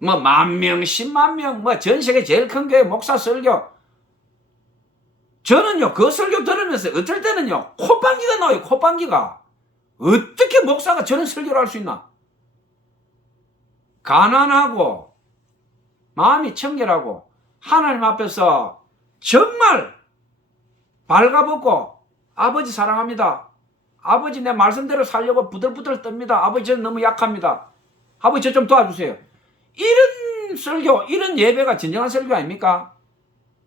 뭐 10,000명, 100,000명, 뭐 전 세계 제일 큰 교회 목사 설교. 저는요, 그 설교 들으면서 어떨 때는요, 콧방귀가 나와요, 콧방귀가. 어떻게 목사가 저런 설교를 할 수 있나? 가난하고, 마음이 청결하고, 하나님 앞에서 정말 발가벗고, 아버지 사랑합니다. 아버지 내 말씀대로 살려고 부들부들 뜹니다. 아버지 저는 너무 약합니다. 아버지 저 좀 도와주세요. 이런 설교, 이런 예배가 진정한 설교 아닙니까?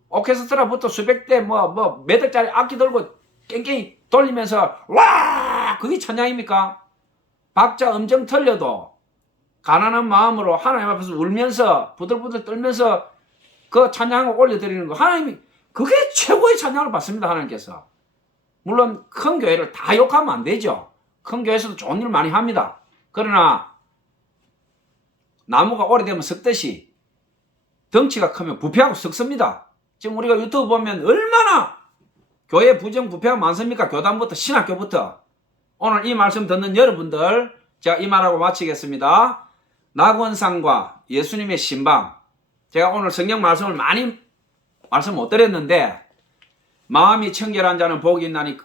오케스트라부터 수백 대 몇 억짜리 악기 들고 깽깽이 돌리면서 와 그게 찬양입니까? 박자 음정 틀려도 가난한 마음으로 하나님 앞에서 울면서 부들부들 떨면서 그 찬양을 올려드리는 거 하나님이 그게 최고의 찬양을 받습니다. 하나님께서. 물론 큰 교회를 다 욕하면 안 되죠. 큰 교회에서도 좋은 일 많이 합니다. 그러나 나무가 오래되면 썩듯이 덩치가 크면 부패하고 썩습니다. 지금 우리가 유튜브 보면 얼마나 교회 부정부패가 많습니까? 교단부터 신학교부터. 오늘 이 말씀 듣는 여러분들 제가 이 말하고 마치겠습니다. 낙원상과 예수님의 신방. 제가 오늘 성경 말씀을 많이 말씀 못 드렸는데 마음이 청결한 자는 복이 있나니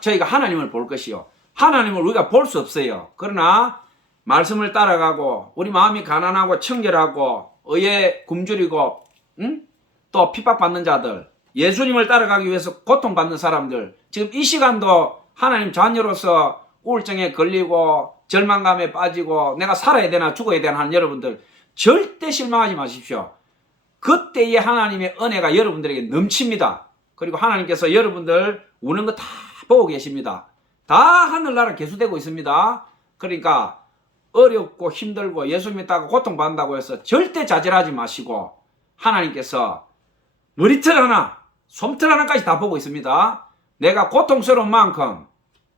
저희가 하나님을 볼 것이요. 하나님을 우리가 볼 수 없어요. 그러나 말씀을 따라가고 우리 마음이 가난하고 청결하고 의에 굶주리고 또 핍박받는 자들, 예수님을 따라가기 위해서 고통받는 사람들, 지금 이 시간도 하나님 자녀로서 우울증에 걸리고 절망감에 빠지고 내가 살아야 되나 죽어야 되나 하는 여러분들 절대 실망하지 마십시오. 그때의 하나님의 은혜가 여러분들에게 넘칩니다. 그리고 하나님께서 여러분들 우는 거 다 보고 계십니다. 다 하늘나라 개수되고 있습니다. 그러니까 어렵고 힘들고 예수님 따고 고통받는다고 해서 절대 좌절하지 마시고 하나님께서 머리털 하나, 솜털 하나까지 다 보고 있습니다. 내가 고통스러운 만큼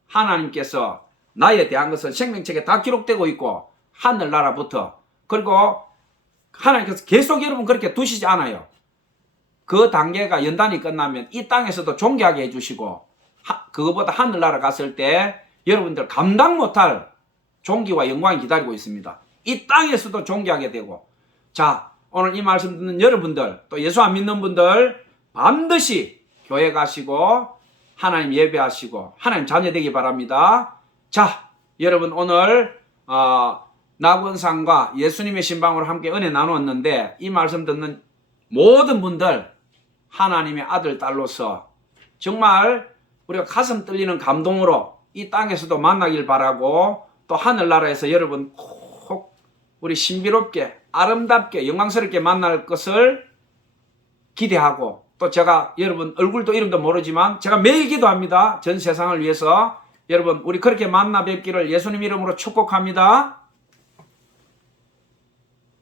하나님께서 나에 대한 것은 생명책에 다 기록되고 있고 하늘나라부터 그리고 하나님께서 계속 여러분 그렇게 두시지 않아요. 그 단계가 연단이 끝나면 이 땅에서도 존귀하게 해주시고 그거보다 하늘나라 갔을 때 여러분들 감당 못할 존귀와 영광이 기다리고 있습니다. 이 땅에서도 존귀하게 되고 자 오늘 이 말씀 듣는 여러분들 또 예수 안 믿는 분들 반드시 교회 가시고 하나님 예배하시고 하나님 자녀 되기 바랍니다. 자 여러분 오늘 낙원상과 예수님의 신방으로 함께 은혜 나누었는데 이 말씀 듣는 모든 분들 하나님의 아들 딸로서 정말 우리가 가슴 떨리는 감동으로 이 땅에서도 만나길 바라고 또 하늘나라에서 여러분 꼭 우리 신비롭게 아름답게 영광스럽게 만날 것을 기대하고 또 제가 여러분 얼굴도 이름도 모르지만 제가 매일 기도합니다. 전 세상을 위해서 여러분 우리 그렇게 만나 뵙기를 예수님 이름으로 축복합니다.